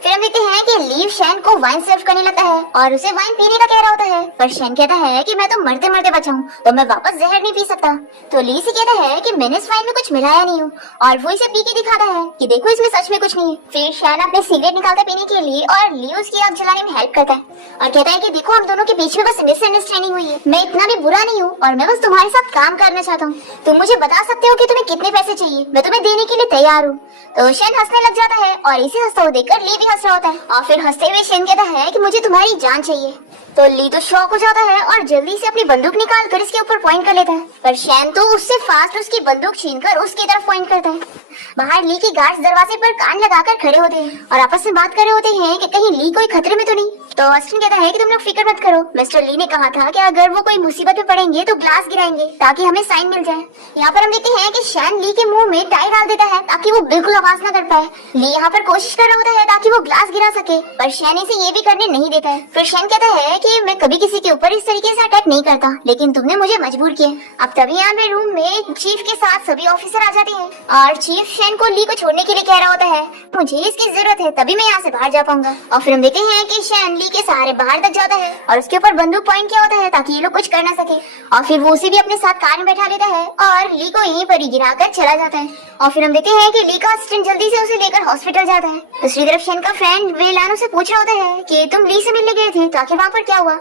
फिर हम देखते हैं कि लीव शेन को वाइन सर्व करने लगता है और उसे वाइन पीने का कह रहा होता है पर शेन कहता है कि मैं तो मरते मरते बचा हूँ तो मैं वापस जहर नहीं पी सकता। तो ली से कहता है कि मैंने इस वाइन में कुछ मिलाया नहीं हूँ और वो इसे पी के दिखाता है कि देखो इसमें सच में कुछ नहीं है। फिर शेन अपने सिगरेट निकालता पीने के लिए और ली उसकी आग जलाने में हेल्प करता है और कहता है कि देखो हम दोनों के बीच में बस मिसअंडरस्टैंडिंग हुई है, मैं इतना भी बुरा नहीं हूँ और मैं बस तुम्हारे साथ काम करना चाहता हूँ। तुम मुझे बता सकते हो कि तुम्हें कितने पैसे चाहिए, मैं तुम्हें देने के लिए तैयार हूँ। तो शेन हंसने लग जाता है और इसे हंसता हुआ देखकर ली भी हंस रहा होता है और फिर हंसते हुए शेन कहता है कि मुझे तुम्हारी जान चाहिए। तो ली तो शॉक हो जाता है और जल्दी से अपनी बंदूक निकाल कर इसके ऊपर पॉइंट कर लेता है पर शेन तो उससे फास्ट उसकी बंदूक छीनकर उसकी तरफ पॉइंट करता है। बाहर ली के गार्ड्स दरवाजे पर कान लगाकर खड़े होते हैं और आपस में बात कर रहे होते हैं कि कहीं ली कोई खतरे में तो नहीं। तो ऑस्टिन कहता है कि तुम लोग फिक्र मत करो, मिस्टर ली ने कहा था कि अगर वो कोई मुसीबत में पड़ेंगे तो ग्लास गिराएंगे ताकि हमें साइन मिल जाए। यहाँ पर हम देखते हैं कि शेन ली के मुंह में टाई डाल देता है ताकि वो बिल्कुल आवाज न कर पाए। ली यहाँ पर कोशिश कर रहा होता है ताकि वो ग्लास गिरा सके पर शेन इसे ये भी करने नहीं देता है। फिर शेन कहता है कि मैं कभी किसी के ऊपर इस तरीके से अटैक नहीं करता लेकिन तुमने मुझे मजबूर किया। अब तभी यहाँ पे रूम में चीफ के साथ सभी ऑफिसर आ जाते हैं और चीफ शेन को ली को छोड़ने के लिए कह रहा होता है मुझे इसकी जरूरत है तभी मैं यहाँ से बाहर जा पाऊंगा। और फिर हम देखते हैं कि शेन ली के सहारे बाहर तक जाता है और उसके ऊपर बंदूक पॉइंट किया होता है ताकि ये लोग कुछ कर ना सके और फिर वो उसे भी अपने साथ कार में बैठा लेता है और ली को यहीं पर ही गिराकर चला जाता है। और फिर हम देखते हैं कि ली का असिस्टेंट जल्दी से उसे लेकर हॉस्पिटल जाता है। दूसरी तरफ शेन का फ्रेंड वेलान से पूछ रहा होता है कि तुम ली से मिलने गए थे तो आखिर वहाँ पर क्या हुआ।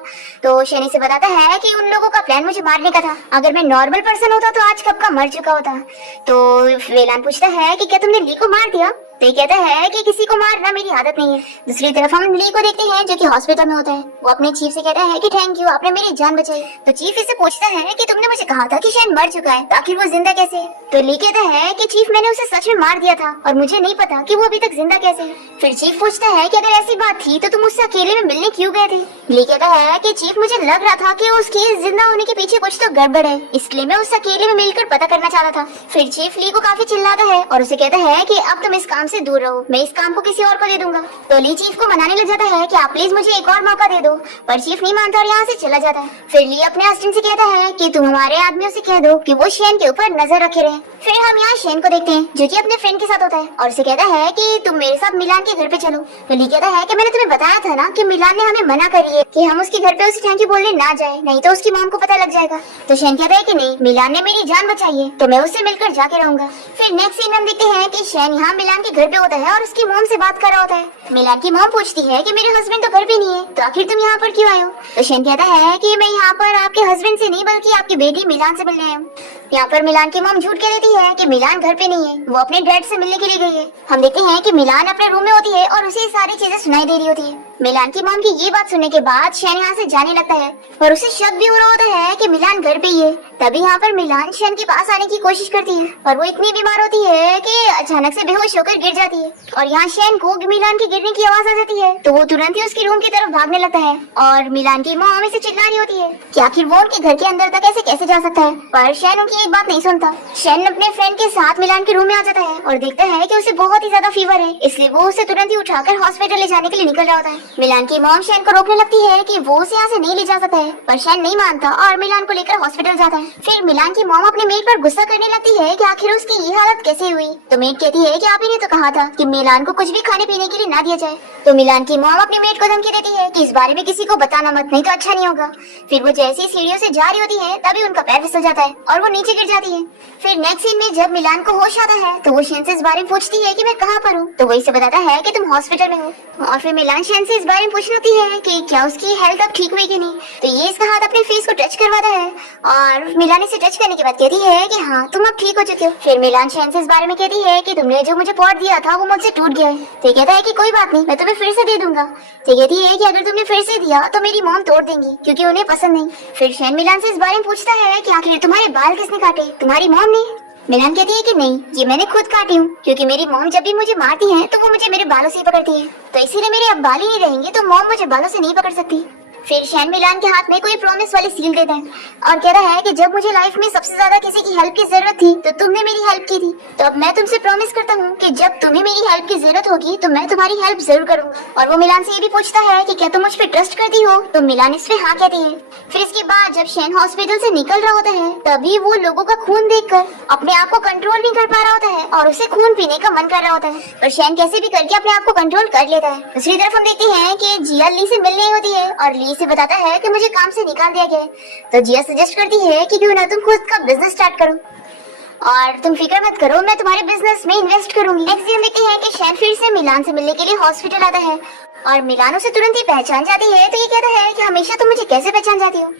तो शेन से बताता है कि उन लोगों का प्लान मुझे मारने का था, अगर मैं नॉर्मल पर्सन होता तो आज कब का मर चुका होता। तो वेलान पूछता है कि क्या तुमने ली को मार दिया। तो ये कहता है कि किसी को मारना मेरी आदत नहीं है। दूसरी तरफ हम ली को देखते हैं जो कि हॉस्पिटल में होता है। वो अपने चीफ से कहता है कि थैंक यू, आपने मेरी जान बचाई। तो चीफ इससे पूछता है कि तुमने मुझे कहा था कि शेन मर चुका है तो आखिर वो जिंदा कैसे है। तो ली कहता है कि चीफ मैंने उसे सच में मार दिया था और मुझे नहीं पता कि वो अभी तक जिंदा कैसे है। फिर चीफ पूछता है कि अगर ऐसी बात थी तो तुम उससे अकेले में मिलने क्यों गए थे। ली कहता है कि चीफ मुझे लग रहा था कि उसके जिंदा होने के पीछे कुछ तो गड़बड़ है, इसलिए मैं उससे अकेले में मिलकर पता करना चाहता था। फिर चीफ ली को काफी चिल्लाता है और उसे कहता है कि अब तुम इस काम काम से दूर रहो, मैं इस काम को किसी और को दे दूंगा। तो ली चीफ को मनाने लग जाता है कि आप प्लीज मुझे एक और मौका दे दो, पर चीफ नहीं मानता और यहाँ से चला जाता है। फिर ली अपने असिस्टेंट से कहता है कि तुम हमारे आदमियों से कह दो कि वो शेन के ऊपर नजर रखे रहे। फिर हम यहाँ शेन को देखते हैं जो कि अपने फ्रेंड के साथ होता है और उसे कहता है कि तुम मेरे साथ मिलान के घर पे चलो। तो ली कहता है कि मैंने तुम्हें बताया था ना कि मिलान ने हमें मना करी है कि हम उसके घर पे उसे थैंक यू बोलने ना जाए, नहीं तो उसकी मॉम को पता लग जाएगा। तो शेन कहता है कि नहीं, मिलान ने मेरी जान बचाई है तो मैं उससे मिलकर जाके रहूंगा। फिर नेक्स्ट सीन हम देखते हैं कि शेन यहाँ मिलान के घर पे होता है और उसकी मॉम से बात कर रहा होता है। मिलान की मॉम पूछती है कि मेरे हस्बैंड तो घर पे नहीं है, तो आखिर तुम यहाँ पर क्यों आए हो? तो शेन कहता है कि मैं यहाँ पर आपके हस्बैंड से नहीं बल्कि आपकी बेटी मिलान से मिलने आया हूँ। यहाँ पर मिलान की मॉम झूठ कह देती है कि मिलान घर पे नहीं है, वो अपने डैड से मिलने के लिए गई है। हम देखते हैं कि मिलान अपने रूम में होती है और उसे सारी चीजें सुनाई दे रही होती है। मिलान की मॉम की ये बात सुनने के बाद शेन यहाँ से जाने लगता है और उसे शक भी हो रहा होता है कि मिलान घर पे ही है। तभी यहाँ पर मिलान शेन के पास आने की कोशिश करती है और वो इतनी बीमार होती है कि अचानक से बेहोश होकर गिर जाती है और यहाँ शेन को मिलान के गिरने की आवाज आ जाती है। तो वो तुरंत ही उसके रूम की तरफ भागने लगता है और मिलान की मॉम इसे चिल्ला रही होती है कि आखिर वो उनके घर के अंदर तक ऐसे कैसे जा सकता है, पर शेन उनकी एक बात नहीं सुनता। शेन अपने फ्रेंड के साथ मिलान के रूम में आ जाता है और देखता है कि उसे बहुत ही ज्यादा फीवर है, इसलिए वो उसे तुरंत ही उठाकर हॉस्पिटल ले जाने के लिए निकल रहा होता है। मिलान की मॉम शेन को रोकने लगती है कि वो उसे यहाँ से नहीं ले जा सकता है, पर शेन नहीं मानता और मिलान को लेकर हॉस्पिटल जाता है। फिर मिलान की मॉम अपने मेड पर गुस्सा करने लगती है कि आखिर उसकी ये हालत कैसे हुई। तो मेड कहती है कि आप ही ने तो कहा था कि मिलान को कुछ भी खाने पीने के लिए ना दिया जाए। तो मिलान की मॉम अपनी मेड को धमकी देती है कि इस बारे में किसी को बताना मत, नहीं तो अच्छा नहीं होगा। फिर वो जैसे ही सीढ़ियों से जा रही होती है तभी उनका पैर फिसल जाता है और वो नीचे गिर जाती है। फिर नेक्स्ट सीन में जब मिलान को होश आता है तो वो शेन से इस बारे में पूछती है कि मैं कहाँ पर हूँ, तो वो इसे बताता है कि तुम हॉस्पिटल में हो। और फिर मिलान शेन से इस बारे में पूछने लगती है कि क्या उसकी हेल्थ अब ठीक हुई कि नहीं। तो ये इसका हाथ अपने फेस को टच करवाता है और मिलान इसे टच करने के बाद कहती है कि हाँ तुम अब ठीक हो चुके हो। फिर मिलान शेन से इस बारे में कहती है कि तुमने जो मुझे पॉट दिया था वो मुझसे टूट गया है। तो कहता है कि कोई बात नहीं, मैं तुम्हें फिर से दे दूंगा। तो कहती है कि अगर तुमने फिर से दिया तो मेरी मॉम तोड़ देंगी क्योंकि उन्हें पसंद नहीं। फिर शेन मिलान से इस बारे में पूछता है कि आखिर तुम्हारे बाल किसने काटे, तुम्हारी मॉम ने? मिलान कहती है कि नहीं, ये मैंने खुद काटी हूँ क्योंकि मेरी मॉम जब भी मुझे मारती है तो वो मुझे मेरे बालों से ही पकड़ती है, तो इसीलिए मेरे अब बाल ही नहीं रहेंगे तो मॉम मुझे बालों से नहीं पकड़ सकती। फिर शेन मिलान के हाथ में कोई प्रॉमिस वाली सील देता है और कहता है कि जब मुझे लाइफ में सबसे ज्यादा किसी की हेल्प की जरूरत थी तो तुमने मेरी हेल्प की थी, तो अब मैं तुमसे प्रॉमिस करता हूँ कि जब तुम्हें मेरी हेल्प की जरूरत होगी तो मैं तुम्हारी हेल्प जरूर करूंगा। और वो मिलान से ये भी पूछता है कि क्या तुम मुझ पे ट्रस्ट करती हो, तो मिलान इस पे हाँ कहती है। फिर इसके बाद जब शेन हॉस्पिटल से निकल रहा होता है तभी वो लोगों का खून देखकर अपने आप को कंट्रोल नहीं कर पा रहा होता है और उसे खून पीने का मन कर रहा होता है, पर शेन कैसे भी करके अपने आप को कंट्रोल कर लेता है। दूसरी तरफ हम देखते हैं कि जिया ली से मिलने होती है और ली से बताता है कि मुझे काम से निकाल दिया गया है। तो जिया सजेस्ट करती है कि क्यों ना तुम खुद का बिजनेस स्टार्ट करो और तुम फिक्र मत करो, मैं तुम्हारे बिजनेस में इन्वेस्ट करूंगी। नेक्स्ट दिन देखते हैं कि शेन फिर से मिलान से मिलने के लिए हॉस्पिटल आता है और मिलान उसे तुरंत ही पहचान जाती है। तो ये कहता है कि हमेशा तुम मुझे कैसे पहचान जाती हो।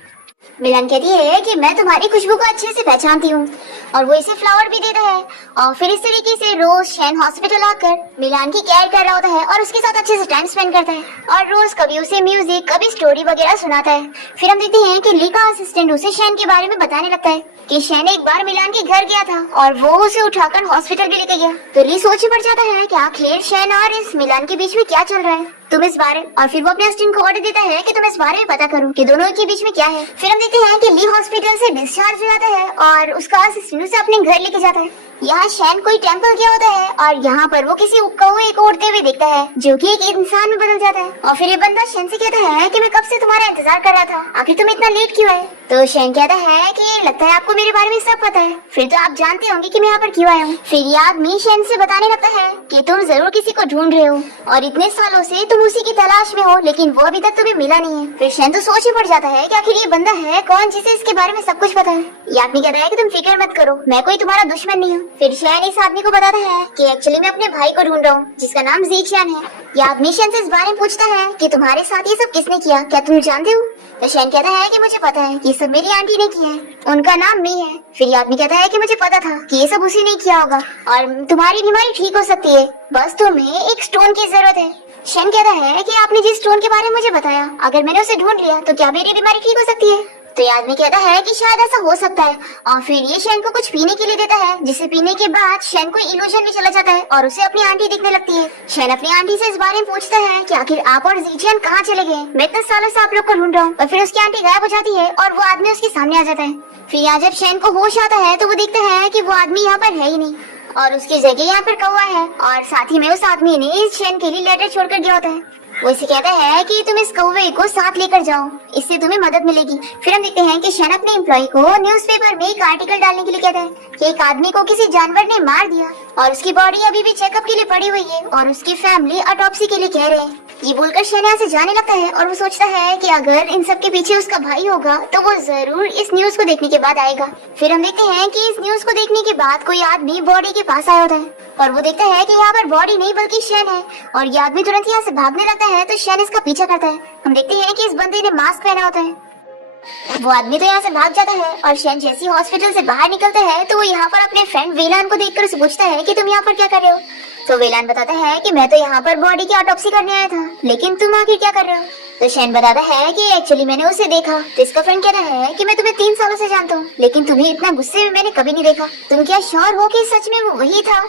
मिलान कहती है कि मैं तुम्हारी खुशबू को अच्छे से पहचानती हूँ और वो इसे फ्लावर भी देता है। और फिर इस तरीके से रोज शेन हॉस्पिटल आकर मिलान की केयर कर रहा होता है और उसके साथ अच्छे से टाइम स्पेंड करता है और रोज कभी उसे म्यूजिक कभी स्टोरी वगैरह सुनाता है। फिर हम देखते हैं कि ली का असिस्टेंट उसे शेन के बारे में बताने लगता है कि शेन एक बार मिलान के घर गया था और वो उसे उठाकर हॉस्पिटल भी लेके गया। तो ली सोच पड़ जाता है कि आखिर शेन और इस मिलान के बीच में क्या चल रहा है, तुम इस बारे, और फिर वो अपने असिस्टेंट को ऑर्डर देता है कि तुम इस बारे में पता करो कि दोनों के बीच में क्या है। फिर हम देखते हैं कि ली हॉस्पिटल से डिस्चार्ज हो जाता है और उसका असिस्टेंट उसे अपने घर लेके जाता है। यहाँ शेन कोई टेंपल गया होता है और यहाँ पर वो किसी कौवे को उड़ते हुए देखता है जो कि एक इंसान में बदल जाता है। और फिर ये बंदा शेन से कहता है कि मैं कब से तुम्हारा इंतजार कर रहा था, आखिर तुम इतना लेट क्यों आए। तो शेन कहता है कि लगता है आपको मेरे बारे में सब पता है, फिर तो आप जानते होंगे कि मैं यहाँ पर क्यों आया हूँ। फिर ये आदमी शेन से बताने लगता है कि तुम जरूर किसी को ढूंढ रहे हो और इतने सालों से तुम उसी की तलाश में हो, लेकिन वो अभी तक तुम्हें मिला नहीं है। फिर शेन तो सोच ही पड़ जाता है कि आखिर ये बंदा है कौन जिसे इसके बारे में सब कुछ पता है। ये आदमी कहता है कि तुम फिक्र मत करो, मैं कोई तुम्हारा दुश्मन नहीं हूँ। फिर शेन इस आदमी को बताता है कि एक्चुअली मैं अपने भाई को ढूंढ रहा हूँ जिसका नाम ज़ीचियान है। ये आदमी शेन से इस बारे में पूछता है कि तुम्हारे साथ ये सब किसने किया, क्या तुम जानते हो। तो शेन कहता है कि मुझे पता है कि ये सब मेरी आंटी ने किया है, उनका नाम मी है। फिर ये आदमी कहता है कि मुझे पता था कि ये सब उसी ने किया होगा और तुम्हारी बीमारी ठीक हो सकती है, बस तुम्हें एक स्टोन की जरूरत है। शेन कहता है कि आपने जिस स्टोन के बारे में मुझे बताया, अगर मैंने उसे ढूंढ लिया तो क्या मेरी बीमारी ठीक हो सकती है। तो ये आदमी कहता है कि शायद ऐसा हो सकता है और फिर ये शेन को कुछ पीने के लिए देता है, जिसे पीने के बाद शेन को इल्यूजन में चला जाता है और उसे अपनी आंटी दिखने लगती है। शेन अपनी आंटी से इस बारे में पूछता है कि आखिर आप और ज़ीचियान कहाँ चले गए, मैं इतने सालों से आप लोग को ढूंढ रहा हूँ। और फिर उसकी आंटी गायब हो जाती है और वो आदमी उसके सामने आ जाता है। फिर यहाँ जब शेन को होश आता है तो वो देखता है कि वो आदमी यहाँ पर है ही नहीं और उसकी जगह यहाँ पर कौवा है, और साथ ही में उस आदमी ने इस शेन के लिए लेटर छोड़कर गया होता है। वो इसे कहता है कि तुम इस कौवे को साथ लेकर जाओ, इससे तुम्हें मदद मिलेगी। फिर हम देखते हैं कि शेन अपने एम्प्लॉय को न्यूज़पेपर में एक आर्टिकल डालने के लिए कहता है कि एक आदमी को किसी जानवर ने मार दिया और उसकी बॉडी अभी भी चेकअप के लिए पड़ी हुई है और उसकी फैमिली ऑटोप्सी के लिए कह रहे हैं। ये बोलकर शेन यहाँ से जाने लगता है और वो सोचता है कि अगर इन सब के पीछे उसका भाई होगा तो वो जरूर इस न्यूज को देखने के बाद आएगा। फिर हम देखते हैं कि इस न्यूज को देखने के बाद कोई आदमी बॉडी के पास आया होता है और वो देखता है कि यहाँ पर बॉडी नहीं बल्कि शेन है, और ये आदमी तुरंत यहाँ से भागने लगता है तो शेन इसका पीछा करता है। हम देखते हैं कि इस बंदे ने मास्क पहना होता है। वो आदमी तो यहाँ से भाग जाता है और शेन जैसे हॉस्पिटल से बाहर निकलता है तो वो यहाँ पर अपने फ्रेंड वेलान को देखकर उसे पूछता है कि तुम यहाँ पर क्या कर रहे हो। तो वेलान बताता है कि मैं तो यहाँ पर बॉडी की ऑटोप्सी करने आया था, लेकिन तुम आखिर क्या कर रहे हो। तो शेन बताता है कि एक्चुअली मैंने उसे देखा। तो इसका फ्रेंड कहता है कि मैं तुम्हें 3 सालों से जानता हूँ, लेकिन तुम्हें इतना गुस्से में मैंने कभी नहीं देखा। तुम क्या श्योर हो कि सच में वो वही था।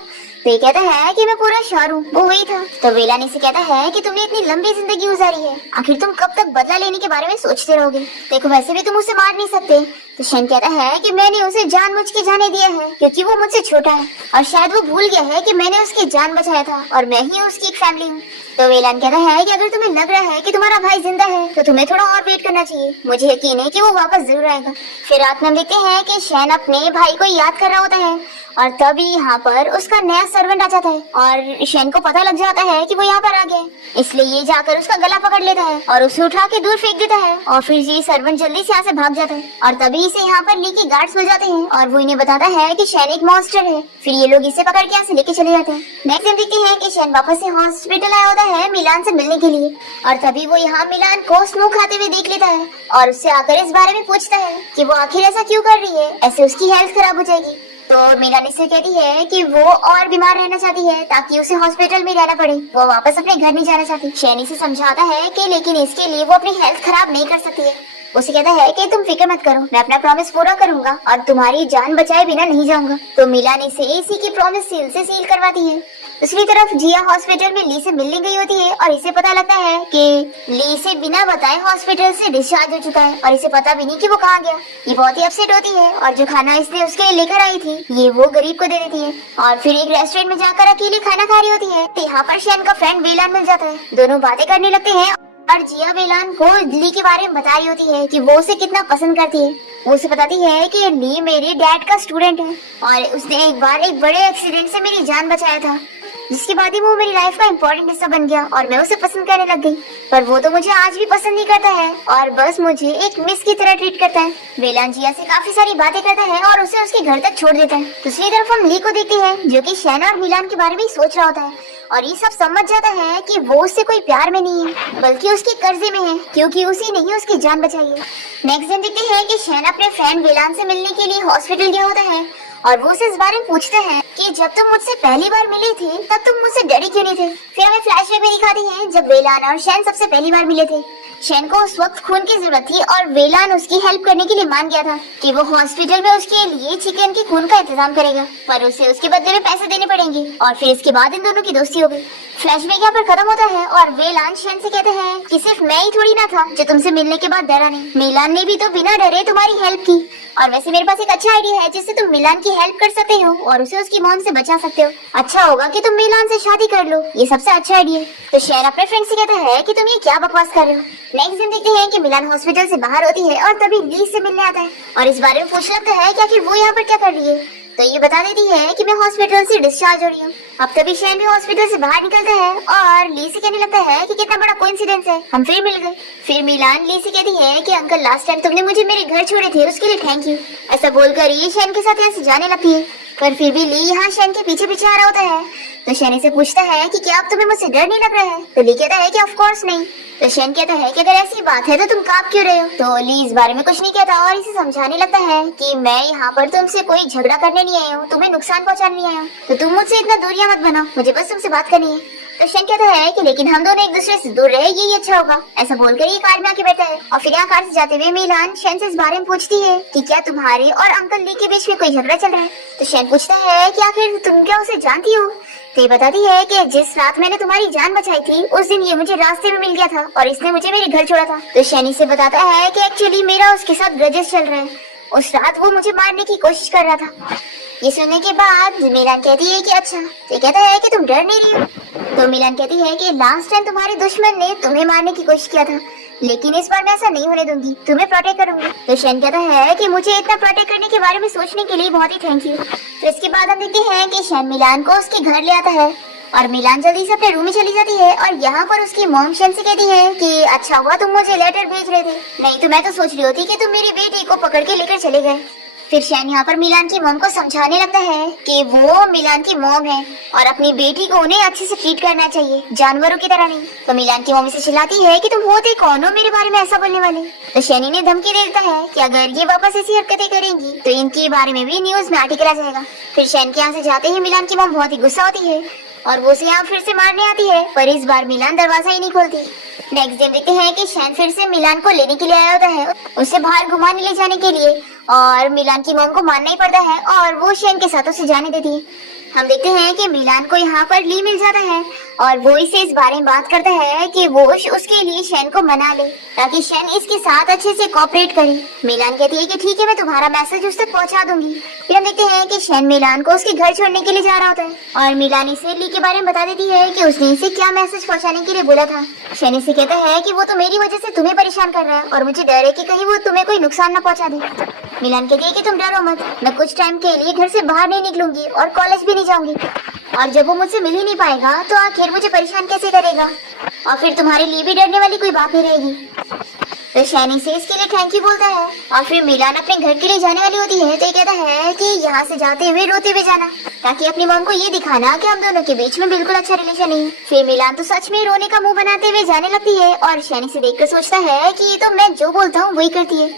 तो ये कहता है कि मैं पूरा श्योर हूँ, वो वही था। तो वेलान इसे कहता है कि तुमने इतनी लंबी जिंदगी गुजारी है, आखिर तुम कब तक बदला लेने के बारे में सोचते रहोगे। देखो वैसे भी तुम उसे मार नहीं सकते। तो शेन कहता है कि मैंने उसे जानबूझ के जाने दिया है क्योंकि वो मुझसे छोटा है और शायद वो भूल गया है कि मैंने उसकी जान बचाया था और मैं ही उसकी एक फैमिली हूँ। तो वेलान कहता है कि अगर तुम्हें लग रहा है कि तुम्हारा भाई जिंदा है तो तुम्हें थोड़ा और वेट करना चाहिए, मुझे यकीन है कि वो वापस जरूर आएगा। फिर रात में हम देखते हैं कि शेन अपने भाई को याद कर रहा होता है और तभी यहाँ पर उसका नया सर्वेंट आ जाता है और शेन को पता लग जाता है कि वो यहाँ पर आ गया है, इसलिए ये जाकर उसका गला पकड़ लेता है और उसे उठा के दूर फेंक देता है। और फिर ये सर्वेंट जल्दी से यहाँ से भाग जाता है और तभी इसे यहाँ पर ली के गार्ड्स मिल जाते हैं और वो इन्हें बताता है कि शेन एक मॉन्स्टर है। फिर ये लोग इसे पकड़ के यहाँ से लेके चले जाते हैं। नेक्स्ट हम देखते हैं कि शेन वापस से हॉस्पिटल आया होता है मिलान से मिलने के लिए और तभी वो यहाँ मिलान को स्नो खाते हुए देख लेता है और उससे आकर इस बारे में पूछता है कि वो आखिर ऐसा क्यों कर रही है, ऐसे उसकी हेल्थ खराब हो जाएगी। तो मिलान इससे कहती है कि वो और बीमार रहना चाहती है ताकि उसे हॉस्पिटल में रहना पड़े, वो वापस अपने घर नहीं जाना चाहती। शेन इसे समझाता है कि लेकिन इसके लिए वो अपनी हेल्थ खराब नहीं कर सकती है। उसे कहता है कि तुम फिक्र मत करो, मैं अपना प्रॉमिस पूरा करूंगा और तुम्हारी जान बचाए बिना नहीं जाऊंगा। तो मिलान इसे इसी की प्रॉमिस सील से सील करवाती है। दूसरी तरफ जिया हॉस्पिटल में ली से मिलने गई होती है और इसे पता लगता है कि ली से बिना बताए हॉस्पिटल से डिस्चार्ज हो चुका है और इसे पता भी नहीं कि वो कहाँ गया। ये बहुत ही अपसेट होती है और जो खाना इसने उसके लिए लेकर आई थी ये वो गरीब को दे देती है और फिर एक रेस्टोरेंट में जाकर अकेले खाना खा रही होती है। यहाँ पर शेन का फ्रेंड वेलान मिल जाता है, दोनों बातें करने लगते हैं और जिया वेलान को ली के बारे में बता रही होती है कि वो उसे कितना पसंद करती है। वो उसे बताती है कि ली मेरे डैड का स्टूडेंट है और उसने एक बार एक बड़े एक्सीडेंट से मेरी जान बचाया था, जिसके बाद ही वो मेरी लाइफ का इम्पोर्टेंट हिस्सा बन गया और मैं उसे पसंद करने लग गई। पर वो तो मुझे आज भी पसंद नहीं करता है और बस मुझे एक मिस की तरह ट्रीट करता है। वेलान जिया से काफी सारी बातें करता है और उसे उसके घर तक छोड़ देता है। दूसरी तरफ हम ली को देखते हैं जो कि शेन और मिलान के बारे में सोच रहा होता है और ये सब समझ जाता है कि वो उससे कोई प्यार में नहीं है बल्कि उसके कर्जे में है क्योंकि उसी ने ही उसकी जान बचाई है। नेक्स्ट दिन देखते हैं कि शेन अपने फ्रेंड वेलान से मिलने के लिए हॉस्पिटल गया होता है और वो उसे इस बारे में पूछता है कि जब तुम मुझसे पहली बार मिले थे तब तुम मुझसे डरे क्यों नहीं थे। फिर हमें फ्लैशबैक में दिखाते हैं जब वेलान और शेन सबसे पहली बार मिले थे। शेन को उस वक्त खून की जरूरत थी और वेलान उसकी हेल्प करने के लिए मान गया था कि वो हॉस्पिटल में उसके लिए चिकन के खून का इंतजाम करेगा, पर उसे उसके बदले में पैसे देने पड़ेंगे। और फिर इसके बाद इन दोनों की दोस्ती हो गई। फ्लैशबैक यहाँ पर खत्म होता है और वेलान शेन से कहते हैं कि सिर्फ मैं ही थोड़ी ना था जो तुमसे मिलने के बाद डरा नहीं, मिलान ने भी तो बिना डरे तुम्हारी हेल्प की। और वैसे मेरे पास एक अच्छा आइडिया है जिससे तुम मिलान की हेल्प कर सकते हो और उसे उसकी मौत से बचा सकते हो। अच्छा होगा कि तुम मिलान से शादी कर लो, ये सबसे अच्छा आइडिया है। तो शेन अपने फ्रेंड से कहता है कि तुम ये क्या बकवास कर रहे हो। नेक्स्ट दिन देखते हैं कि मिलान हॉस्पिटल से बाहर होती है और तभी ली से मिलने आता है और इस बारे में पूछ लगता है कि आखिर वो यहाँ पर क्या कर रही है। तो ये बता देती है कि मैं हॉस्पिटल से डिस्चार्ज हो रही हूँ। अब तभी शेन भी हॉस्पिटल से बाहर निकलता है और ली से कहने लगता है कि कितना बड़ा कोइंसिडेंस है, हम फिर मिल गए। फिर मिलान ली से कहती है कि अंकल लास्ट टाइम तुमने मुझे मेरे घर छोड़े थे उसके लिए थैंक यू। ऐसा बोलकर ये शेन के साथ यहाँ से जाने लगती है, पर फिर भी ली यहाँ शेन के पीछे पीछे आ रहा होता है। तो शेन से पूछता है कि क्या अब तुम्हें मुझसे डर नहीं लग रहा है। तो ली कहता है कि ऑफ कोर्स नहीं। तो शेन कहता है कि अगर ऐसी बात है तो तुम कांप क्यों रहे हो। तो ली इस बारे में कुछ नहीं कहता और इसे समझाने लगता है कि मैं यहाँ पर तुमसे कोई झगड़ा करने नहीं आया हूँ, तुम्हें नुकसान पहुँचाने नहीं आया हूँ, तो तुम मुझसे इतना दूरियां मत बनाओ, मुझे बस तुमसे बात करनी है। तो शेन कहता है कि लेकिन हम दोनों एक दूसरे से दूर रहे यही अच्छा होगा। ऐसा बोलकर ये कार में आके बैठा है और फिर यहाँ कार से जाते हुए मिलान शेन से इस बारे में पूछती है कि क्या तुम्हारे और अंकल ली के बीच में कोई झगड़ा चल रहा है। तो शेन पूछता है कि आखिर तुम क्या उसे जानती हो। तो ये बताती है कि जिस रात मैंने तुम्हारी जान बचाई थी उस दिन ये मुझे रास्ते में मिल गया था और इसने मुझे मेरे घर छोड़ा था। तो शेन से बताता है कि एक्चुअली मेरा उसके साथ ग्रजेस चल रहा है, उस रात वो मुझे मारने की कोशिश कर रहा था। ये सुनने के बाद मिलान कहती है कि अच्छा, तो कहता है कि तुम डर नहीं रही हो। तो मिलान कहती है कि लास्ट टाइम तुम्हारे दुश्मन ने तुम्हें मारने की कोशिश किया था, लेकिन इस बार मैं ऐसा नहीं होने दूंगी, तुम्हें प्रोटेक्ट करूंगी। तो शैन कहता है कि मुझे इतना प्रोटेक्ट करने के बारे में सोचने के लिए बहुत ही थैंक यू। तो इसके बाद हम देखते हैं कि शैन मिलान को उसके घर ले आता है और मिलान जल्दी से अपने रूम में चली जाती है। और यहाँ पर उसकी मॉम शैन से कहती है कि अच्छा हुआ तुम मुझे लेटर भेज रहे थे, नहीं तो मैं तो सोच रही होती कि तुम मेरी बेटी को पकड़ के लेकर चले गए। फिर शैन यहाँ पर मिलान की मॉम को समझाने लगता है कि वो मिलान की मॉम है और अपनी बेटी को उन्हें अच्छे से ट्रीट करना चाहिए, जानवरों की तरह नहीं। तो मिलान की मॉम से चिल्लाती है कि तुम होते कौन हो मेरे बारे में ऐसा बोलने वाले। तो शैनी ने धमकी दे देता है कि अगर ये वापस ऐसी हरकतें करेंगी तो इनके बारे में भी न्यूज में आर्टिकल आ जाएगा। फिर शैन के यहाँ से जाते ही मिलान की मॉम बहुत ही गुस्सा होती है और वो उसे यहाँ फिर से मारने आती है, पर इस बार मिलान दरवाजा ही नहीं खोलती। नेक्स्ट डे देखते हैं कि शैन फिर से मिलान को लेने के लिए आया होता है, उसे बाहर घुमाने ले जाने के लिए, और मिलान की मॉम को मानना ही पड़ता है और वो शैन के साथ उसे जाने देती है। हम देखते हैं कि मिलान को यहाँ पर ली मिल जाता है और वो इसे इस बारे में बात करता है कि वो उसके लिए शैन को मना ले ताकि शैन इसके साथ अच्छे से कोऑपरेट करे। मिलान कहती है कि ठीक है, मैं तुम्हारा मैसेज उस तक पहुँचा दूंगी। फिर हम देखते हैं कि शैन मिलान को उसके घर छोड़ने के लिए जा रहा होता है और मिलान इसे ली के बारे में बता देती है कि उसने इसे क्या मैसेज पहुँचाने के लिए बोला था। शैन इसे कहता है कि वो तो मेरी वजह से तुम्हें परेशान कर रहा है और मुझे डर है कि कहीं वो तुम्हें कोई नुकसान न पहुँचा दे। मिलान कहती है कि तुम डरो मत, मैं कुछ टाइम के लिए घर से बाहर नहीं निकलूंगी और कॉलेज भी नहीं जाऊंगी, और जब वो मुझसे मिल ही नहीं पाएगा तो आखिर मुझे परेशान कैसे करेगा, और फिर तुम्हारे लिए भी डरने वाली कोई बात नहीं रहेगी। तो शैनी से इसके लिए थैंक यू बोलता है और फिर मिलान अपने घर के लिए जाने वाली होती है तो ये कहता है कि यहाँ से जाते हुए रोते हुए जाना ताकि अपनी मॉम को ये दिखाना कि हम दोनों के बीच में बिल्कुल अच्छा रिलेशन नहीं है। फिर मिलान तो सच में रोने का मुंह बनाते हुए जाने लगती है और शैनी से देखकर सोचता है कि ये तो मैं जो बोलता हूँ वही करती है।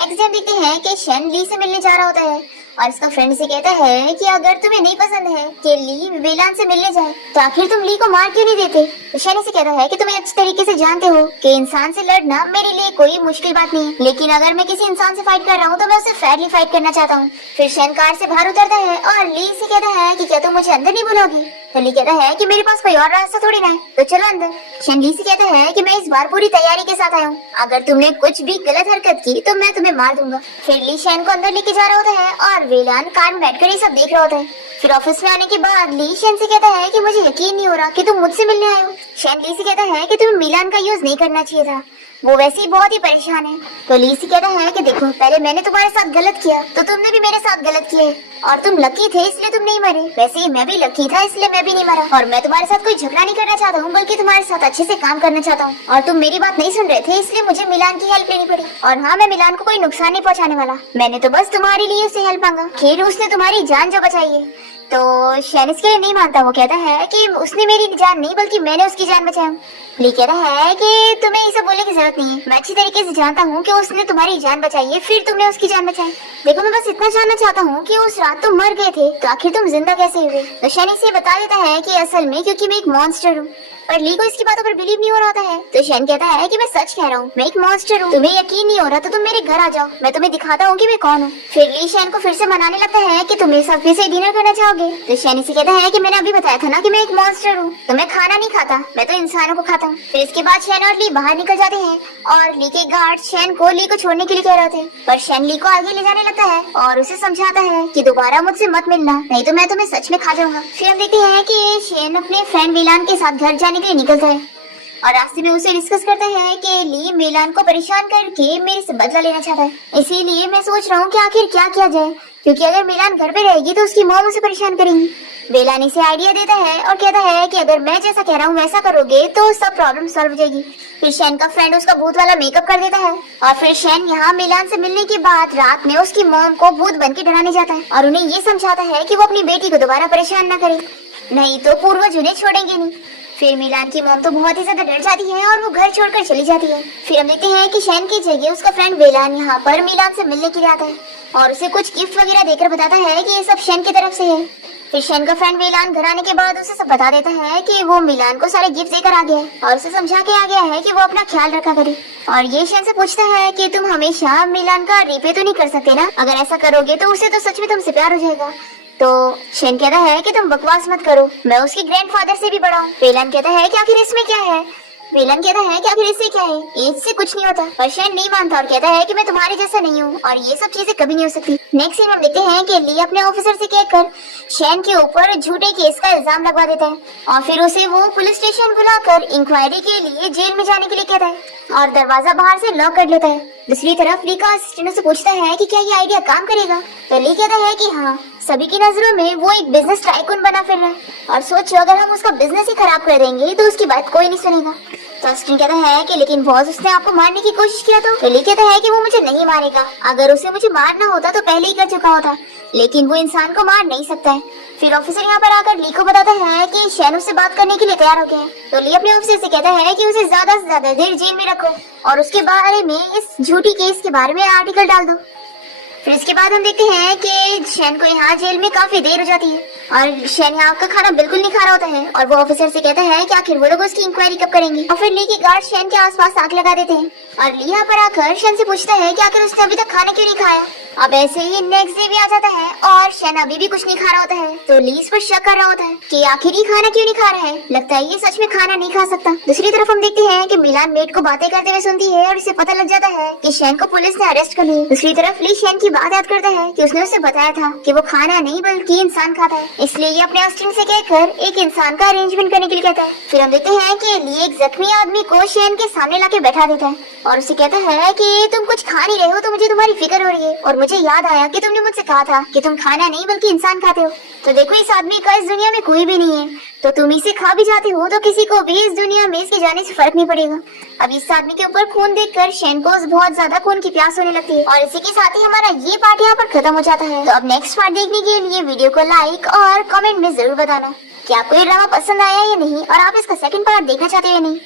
नेक्स्ट डे देखते हैं कि शैन ली से मिलने जा रहा होता है और इसका फ्रेंड से कहता है कि अगर तुम्हें नहीं पसंद है कि ली मिलान से मिलने जाए तो आखिर तुम ली को मार क्यों नहीं देते। तो शैन से कहता है कि तुम्हें अच्छी तरीके से जानते हो कि इंसान से लड़ना मेरे लिए कोई मुश्किल बात नहीं है, लेकिन अगर मैं किसी इंसान से फाइट कर रहा हूँ तो मैं उससे फेयरली फाइट करना चाहता हूँ। फिर शैन कार से बाहर उतरता है और ली से कहता है कि क्या तुम मुझे अंदर नहीं बुलाओगी। तो ली कहता है कि मेरे पास कोई और रास्ता थोड़ी ना है, तो चलो अंदर। शैन ली से कहता है कि मैं इस बार पूरी तैयारी के साथ आया हूँ, अगर तुमने कुछ भी गलत हरकत की तो मैं तुम्हें मार दूंगा। फिर ली शैन को अंदर लेके जा रहा होता है और वेलान कार में बैठकर ये सब देख रहा होता है। फिर ऑफिस में आने के बाद ली शैन से कहता है कि मुझे यकीन नहीं हो रहा कि तुम मुझसे मिलने आए हो। शैन ली से कहता है कि तुम्हें मिलान का यूज नहीं करना चाहिए था, वो वैसे ही बहुत ही परेशान है। तो ली से कहता है कि देखो, पहले मैंने तुम्हारे साथ गलत किया तो तुमने भी मेरे साथ गलत किया है, और तुम लकी थे इसलिए तुम नहीं मरे, वैसे ही मैं भी लकी था इसलिए मैं भी नहीं मरा, और मैं तुम्हारे साथ कोई झगड़ा नहीं करना चाहता हूँ बल्कि तुम्हारे साथ अच्छे से काम करना चाहता हूँ, और तुम मेरी बात नहीं सुन रहे थे इसलिए मुझे मिलान की हेल्प लेनी पड़ी। और हाँ, मैं मिलान को कोई नुकसान नहीं पहुँचाने वाला, मैंने तो बस तुम्हारे लिए उससे हेल्प मांगा, खैर उसने तुम्हारी जान जो बचाई है। तो शैन इसके लिए नहीं मानता, वो कहता है कि उसने मेरी जान नहीं बल्कि मैंने उसकी जान बचाई। ली कहता है कि तुम्हें ये सब बोलने की जरूरत नहीं है, मैं अच्छी तरीके से जानता हूँ कि उसने तुम्हारी जान बचाई है फिर तुमने उसकी जान बचाई। देखो, मैं बस इतना जानना चाहता हूँ कि उस रात तुम मर गए थे तो आखिर तुम जिंदा कैसे हुए। तो शैन इसे बता देता है कि असल में क्योंकि मैं एक मॉन्स्टर हूँ, पर ली को इसकी बातों पर बिलीव नहीं हो रहा है। तो शैन कहता है कि मैं सच कह रहा हूँ, मैं एक मॉन्स्टर हूँ, तुम्हें यकीन नहीं हो रहा तो तुम मेरे घर आ जाओ, मैं तुम्हें दिखाता हूँ कि मैं कौन हूँ। फिर ली शैन को फिर से मनाने लगता है कि तुम मेरे साथ फिर से डिनर करना चाहोगे। तो शैन इसे कहता है कि मैंने अभी बताया था ना कि मैं एक मॉन्स्टर हूँ, तो मैं खाना नहीं खाता, मैं तो इंसानों को खाता हूँ। फिर इसके बाद शैन और ली बाहर निकल जाते हैं और ली के गार्ड शैन को ली को छोड़ने के लिए कह रहे थे, पर शैन ली को आगे ले जाने लगता है और उसे समझाता है कि दोबारा मुझसे मत मिलना, नहीं तो मैं तुम्हें सच में खा जाऊंगा। फिर हम देखते हैं कि शैन अपने फ्रेंड मिलान के साथ घर जाने के लिए निकलता है और रास्ते में उसे डिस्कस करता है कि ली मिलान को परेशान करके मेरे से बदला लेना चाहता है, इसीलिए मैं सोच रहा हूँ कि आखिर क्या किया जाए, क्योंकि अगर मिलान घर पे रहेगी तो उसकी मॉम उसे परेशान करेंगी। बेलान इसे आइडिया देता है और कहता है कि अगर मैं जैसा कह रहा हूँ वैसा करोगे तो सब प्रॉब्लम सॉल्व हो जाएगी। फिर शैन का फ्रेंड उसका भूत वाला मेकअप कर देता है और फिर शैन यहाँ मिलान से मिलने के बाद रात में उसकी मॉम को भूत बन के डराने जाता है और उन्हें ये समझाता है कि वो अपनी बेटी को दोबारा परेशान न करे, नहीं तो पूर्वज उन्हें छोड़ेंगे नहीं। फिर मिलान की मॉम तो बहुत ही ज्यादा डर जाती है और वो घर छोड़कर चली जाती है। फिर हम देखते हैं कि शैन की जगह उसका फ्रेंड वेलान यहाँ पर मिलान से मिलने के लिए आता है और उसे कुछ गिफ्ट वगैरह देकर बताता है कि ये सब शैन की तरफ से है। फिर शैन का फ्रेंड वेलान घर आने के बाद उसे सब बता देता है कि वो मिलान को सारे गिफ्ट देकर आ गया है और उसे समझा के आ गया है कि वो अपना ख्याल रखा करे। और ये शैन से पूछता है कि तुम हमेशा मिलान का रीपे तो नहीं कर सकते ना, अगर ऐसा करोगे तो उसे तो सच में तुमसे प्यार हो जाएगा। तो शैन कहता है कि तुम बकवास मत करो, मैं उसके ग्रैंडफादर से भी बड़ा हूँ। वेलान कहता है कि आखिर इसमें क्या है। विलन कहता है कि आखिर इससे क्या है, एज से कुछ नहीं होता। पर शैन नहीं मानता और कहता है कि मैं तुम्हारे जैसा नहीं हूँ और ये सब चीजें कभी नहीं हो सकती। नेक्स्ट सीन हम देखते हैं कि ली अपने ऑफिसर से कहकर शैन के ऊपर झूठे केस का इल्जाम लगवा देता है और फिर उसे वो पुलिस स्टेशन बुलाकर इंक्वायरी के लिए जेल में जाने के लिए कहता है और दरवाजा बाहर से लॉक कर लेता है। दूसरी तरफ ली का असिस्टेंट से पूछता है कि क्या ये आइडिया काम करेगा, तो ली कहता है कि हाँ, सभी की नजरों में वो एक बिजनेस टाइकून बना फिर रहा है और सोचो अगर हम उसका बिजनेस ही खराब कर देंगे तो उसकी बात कोई नहीं सुनेगा। तो असिस्टेंट कहता है कि लेकिन बॉस उसने आपको मारने की कोशिश किया तो ली कहता है कि वो मुझे नहीं मारेगा, अगर उसे मुझे मारना होता तो पहले ही कर चुका होता, लेकिन वो इंसान को मार नहीं सकता है। फिर ऑफिसर यहाँ पर आकर ली को बताता है कि शैन उससे बात करने के लिए तैयार हो गया है। तो ली अपने ऑफिसर से कहता है कि उसे ज्यादा से ज्यादा देर जेल में रखो और उसके बारे में इस झूठी केस के बारे में आर्टिकल डाल दो। फिर इसके बाद हम देखते हैं कि शैन को यहाँ जेल में काफी देर हो जाती है और शैन यहाँ का खाना बिल्कुल नहीं खा रहा होता है और वो ऑफिसर से कहता है कि आखिर वो लोग उसकी इंक्वायरी कब करेंगे। और फिर ली के गार्ड शैन के आसपास आग लगा देते हैं और ली यहाँ पर आकर शैन से पूछता है कि आखिर उसने अभी तक खाना क्यों नहीं खाया। अब ऐसे ही नेक्स्ट डे भी आ जाता है और शैन अभी भी कुछ नहीं खा रहा होता है, तो ली इस पर शक कर रहा होता है कि आखिर ये खाना क्यों नहीं खा रहा है, लगता है ये सच में खाना नहीं खा सकता। दूसरी तरफ हम देखते हैं कि मिलान मेट को बातें करते हुए सुनती है और इसे पता लग जाता है कि शैन को पुलिस ने अरेस्ट कर लिया। दूसरी तरफ ली शैन की बात याद करता है कि उसने उसे बताया था कि वो खाना नहीं बल्कि इंसान खाता है, इसलिए ये अपने असिस्टेंट से कहकर एक इंसान का अरेंजमेंट करने के लिए कहता है। फिर हम देखते हैं कि ली एक जख्मी आदमी को शैन के सामने लाके बैठा देता है और उसे कहता है कि तुम कुछ खा नहीं रहे हो तो मुझे तुम्हारी फिक्र हो रही है और मुझे याद आया कि तुमने मुझसे कहा था कि तुम खाना नहीं बल्कि इंसान खाते हो, तो देखो इस आदमी का इस दुनिया में कोई भी नहीं है, तो तुम इसे खा भी जाते हो तो किसी को भी इस दुनिया में इसके जाने से फर्क नहीं पड़ेगा। अब इस आदमी के ऊपर खून देखकर शैन को बहुत ज्यादा खून की प्यास होने लगती है और इसी के साथ ही हमारा ये पार्ट यहाँ पर खत्म हो जाता है। तो अब नेक्स्ट पार्ट देखने के लिए वीडियो को लाइक और कमेंट में जरूर बताना कि आपको ये ड्रामा पसंद आया या नहीं और आप इसका सेकंड पार्ट देखना चाहते हो या नहीं।